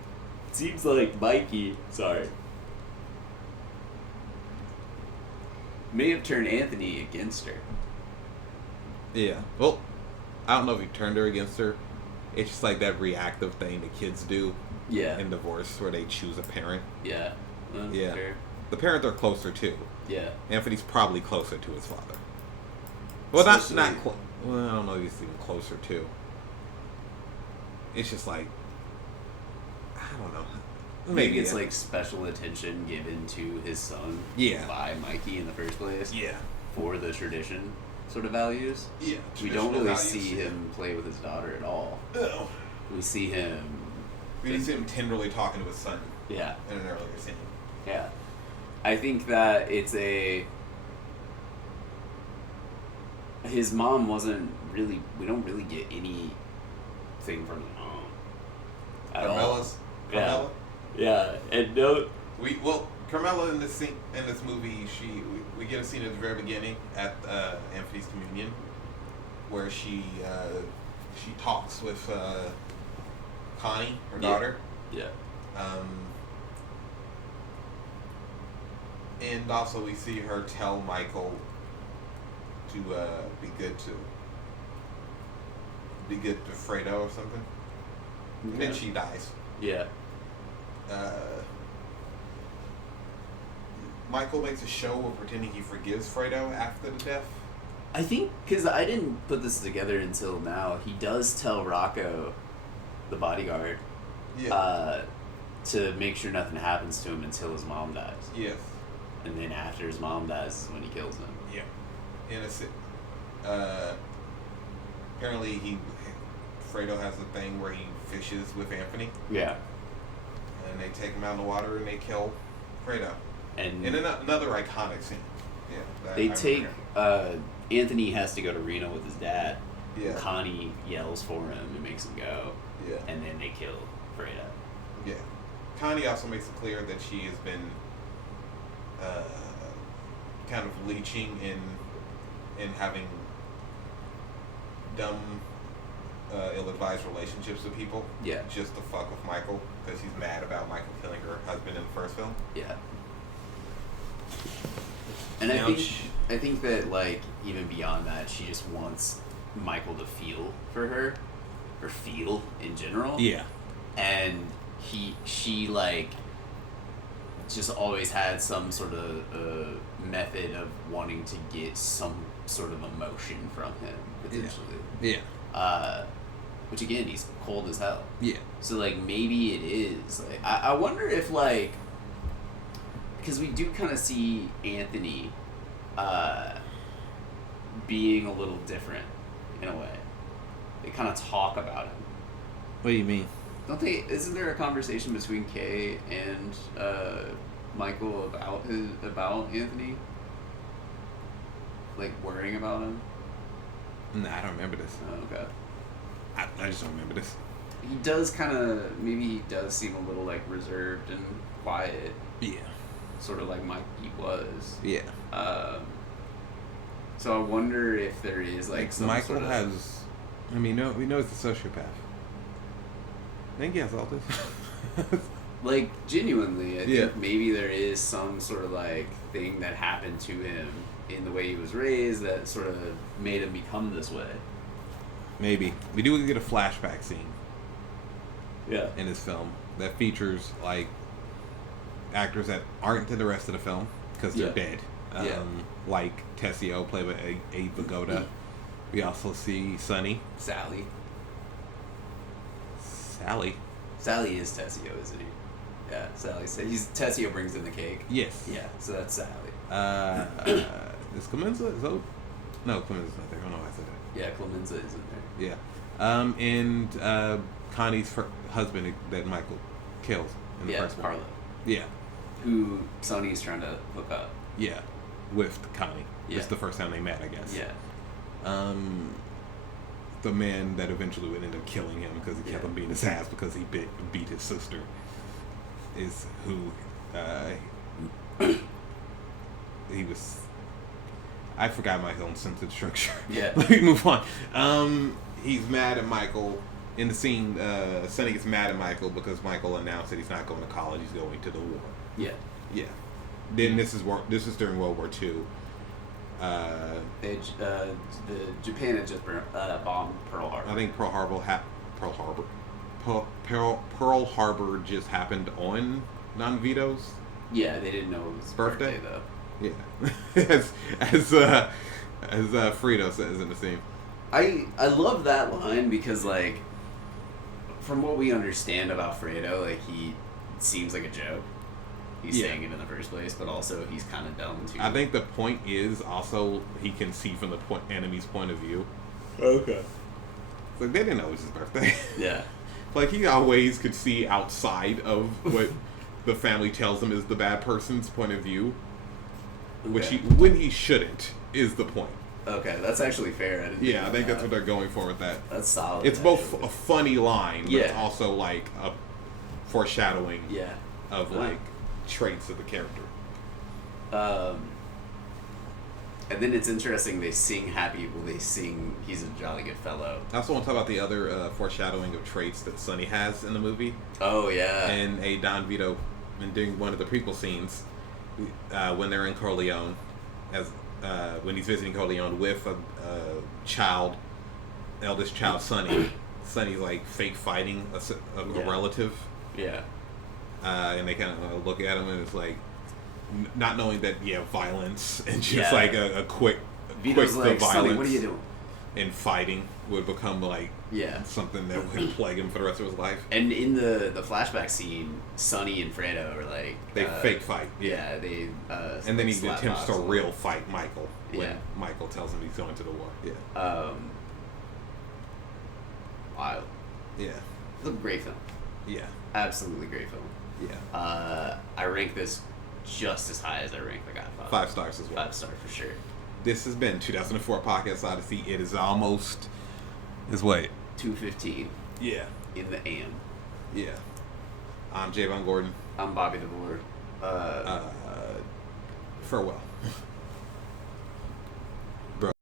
it seems like Mikey... Sorry. may have turned Anthony against her. Yeah. Well, I don't know if he turned her against her. It's just like that reactive thing that kids do Yeah. in divorce where they choose a parent. Yeah. Well, Yeah. fair. The parents are closer too. Yeah. Anthony's probably closer to his father. Well, not Especially- well, I don't know if he's even closer too. It's just like I don't know. Maybe it's like special attention given to his son Yeah. by Mikey in the first place yeah. for the tradition sort of values. Yeah. We don't really see him play with his daughter at all. No. We see him. We see him tenderly talking to his son Yeah. in an earlier scene. Yeah. I think that it's a. His mom wasn't really. We don't really get anything from his mom. At all. Carmela's. Yeah. Carmela? Yeah. And no. Carmela in this scene, in this movie, we get a scene at the very beginning at Anthony's communion, where she talks with Connie, her daughter. Yeah. And also we see her tell Michael to be good to Fredo or something. And then she dies. Yeah. Michael makes a show of pretending he forgives Fredo after the death. I think, because I didn't put this together until now, he does tell Rocco, the bodyguard, to make sure nothing happens to him until his mom dies. Yes. And then after his mom dies is when he kills him. Yeah. And apparently Fredo has a thing where he fishes with Anthony. Yeah. And they take him out in the water and they kill Fredo. And In another iconic scene. Yeah. they take, Anthony has to go to Reno with his dad. Yeah. Connie yells for him and makes him go. Yeah. And then they kill Fredo. Yeah. Connie also makes it clear that she has been kind of leeching in having dumb, ill-advised relationships with people. Yeah. Just to fuck with Michael because he's mad about Michael killing her husband in the first film. Yeah. And I think that, like, even beyond that, she just wants Michael to feel for her, or feel in general. Yeah. And she like just always had some sort of method of wanting to get some sort of emotion from him potentially. Yeah. Which again, he's cold as hell. Yeah. So like maybe it is like I wonder if like, because we do kind of see Anthony being a little different in a way. They kind of talk about him. What do you mean? Don't they? Isn't there a conversation between Kay and Michael about Anthony? Like worrying about him? Nah, I don't remember this. Oh, okay. I just don't remember this. He does kind of, maybe he does seem a little like reserved and quiet, Yeah. sort of like Mikey was. Yeah. So I wonder if there is like some Michael sort of, has. I mean, we know he's a sociopath. I think he has all this. like genuinely, I Yeah. think maybe there is some sort of like thing that happened to him in the way he was raised that sort of made him become this way. Maybe. We do get a flashback scene Yeah. in this film that features like actors that aren't in the rest of the film because they're Yeah. dead. Yeah. Like Tessio, played by Abe Vigoda. We also see Sonny. Sally. Sally. Sally is Tessio, isn't he? Yeah, Sally. Tessio brings in the cake. Yes. Yeah, so that's Sally. Is Clemenza? No, Clemenza's not there. I don't know why I said that. Yeah, Clemenza is in there. Yeah. And Connie's husband that Michael kills in the first one. Carlo. Yeah. Who Sonny's trying to hook up. Yeah. With Connie. Yeah. It's the first time they met, I guess. Yeah. The man that eventually would end up killing him because he kept on beating his ass because he beat his sister is who he was. I forgot my own sentence structure. Yeah. Let me move on. He's mad at Michael. In the scene, Sonny gets mad at Michael because Michael announced that he's not going to college, he's going to the war. Yeah. Yeah. Then this is during World War II. The Japan had just bombed Pearl Harbor. I think Pearl Harbor just happened on Non-Vito's Yeah, they didn't know it was his birthday though. Yeah, as Frito says in the scene. I love that line because, like, from what we understand about Fredo, like, he seems like a joke. He's saying it in the first place, but also he's kind of dumb too. I think the point is also he can see from the enemy's point of view. Okay. Like, they didn't know it was his birthday. Yeah. Like, he always could see outside of what the family tells him is the bad person's point of view, which when he shouldn't, is the point. Okay, that's actually fair. I think that's what they're going for with that. That's solid. It's both a funny line, but it's Yeah. also like a foreshadowing Yeah. of like traits of the character. And then it's interesting, they sing happy, well, they sing he's a jolly good fellow. I also want to talk about the other foreshadowing of traits that Sonny has in the movie. Oh, yeah. And a Don Vito, and during one of the prequel scenes, when they're in Corleone, when he's visiting Corleone with a eldest child, Sonny. Sonny's like fake fighting a relative. Yeah. And they kind of look at him and it's like, not knowing that violence and just like a quick Vito's like, violence. Sonny, what are you doing? And fighting would become like something that would plague him for the rest of his life. And in the flashback scene, Sonny and Fredo are like they fake fight. Yeah, they. And then he attempts to real fight Michael when Yeah. Michael tells him he's going to the war. Yeah. Wow. Yeah. It's a great film. Yeah. Absolutely great film. Yeah. I rank this just as high as I rank The Godfather. 5 stars as well. 5 star for sure. This has been 2004 Podcast Odyssey. It is almost. Is what? 2:15. Yeah. In the AM. Yeah. I'm Javon Gordon. I'm Bobby the Lord. Farewell.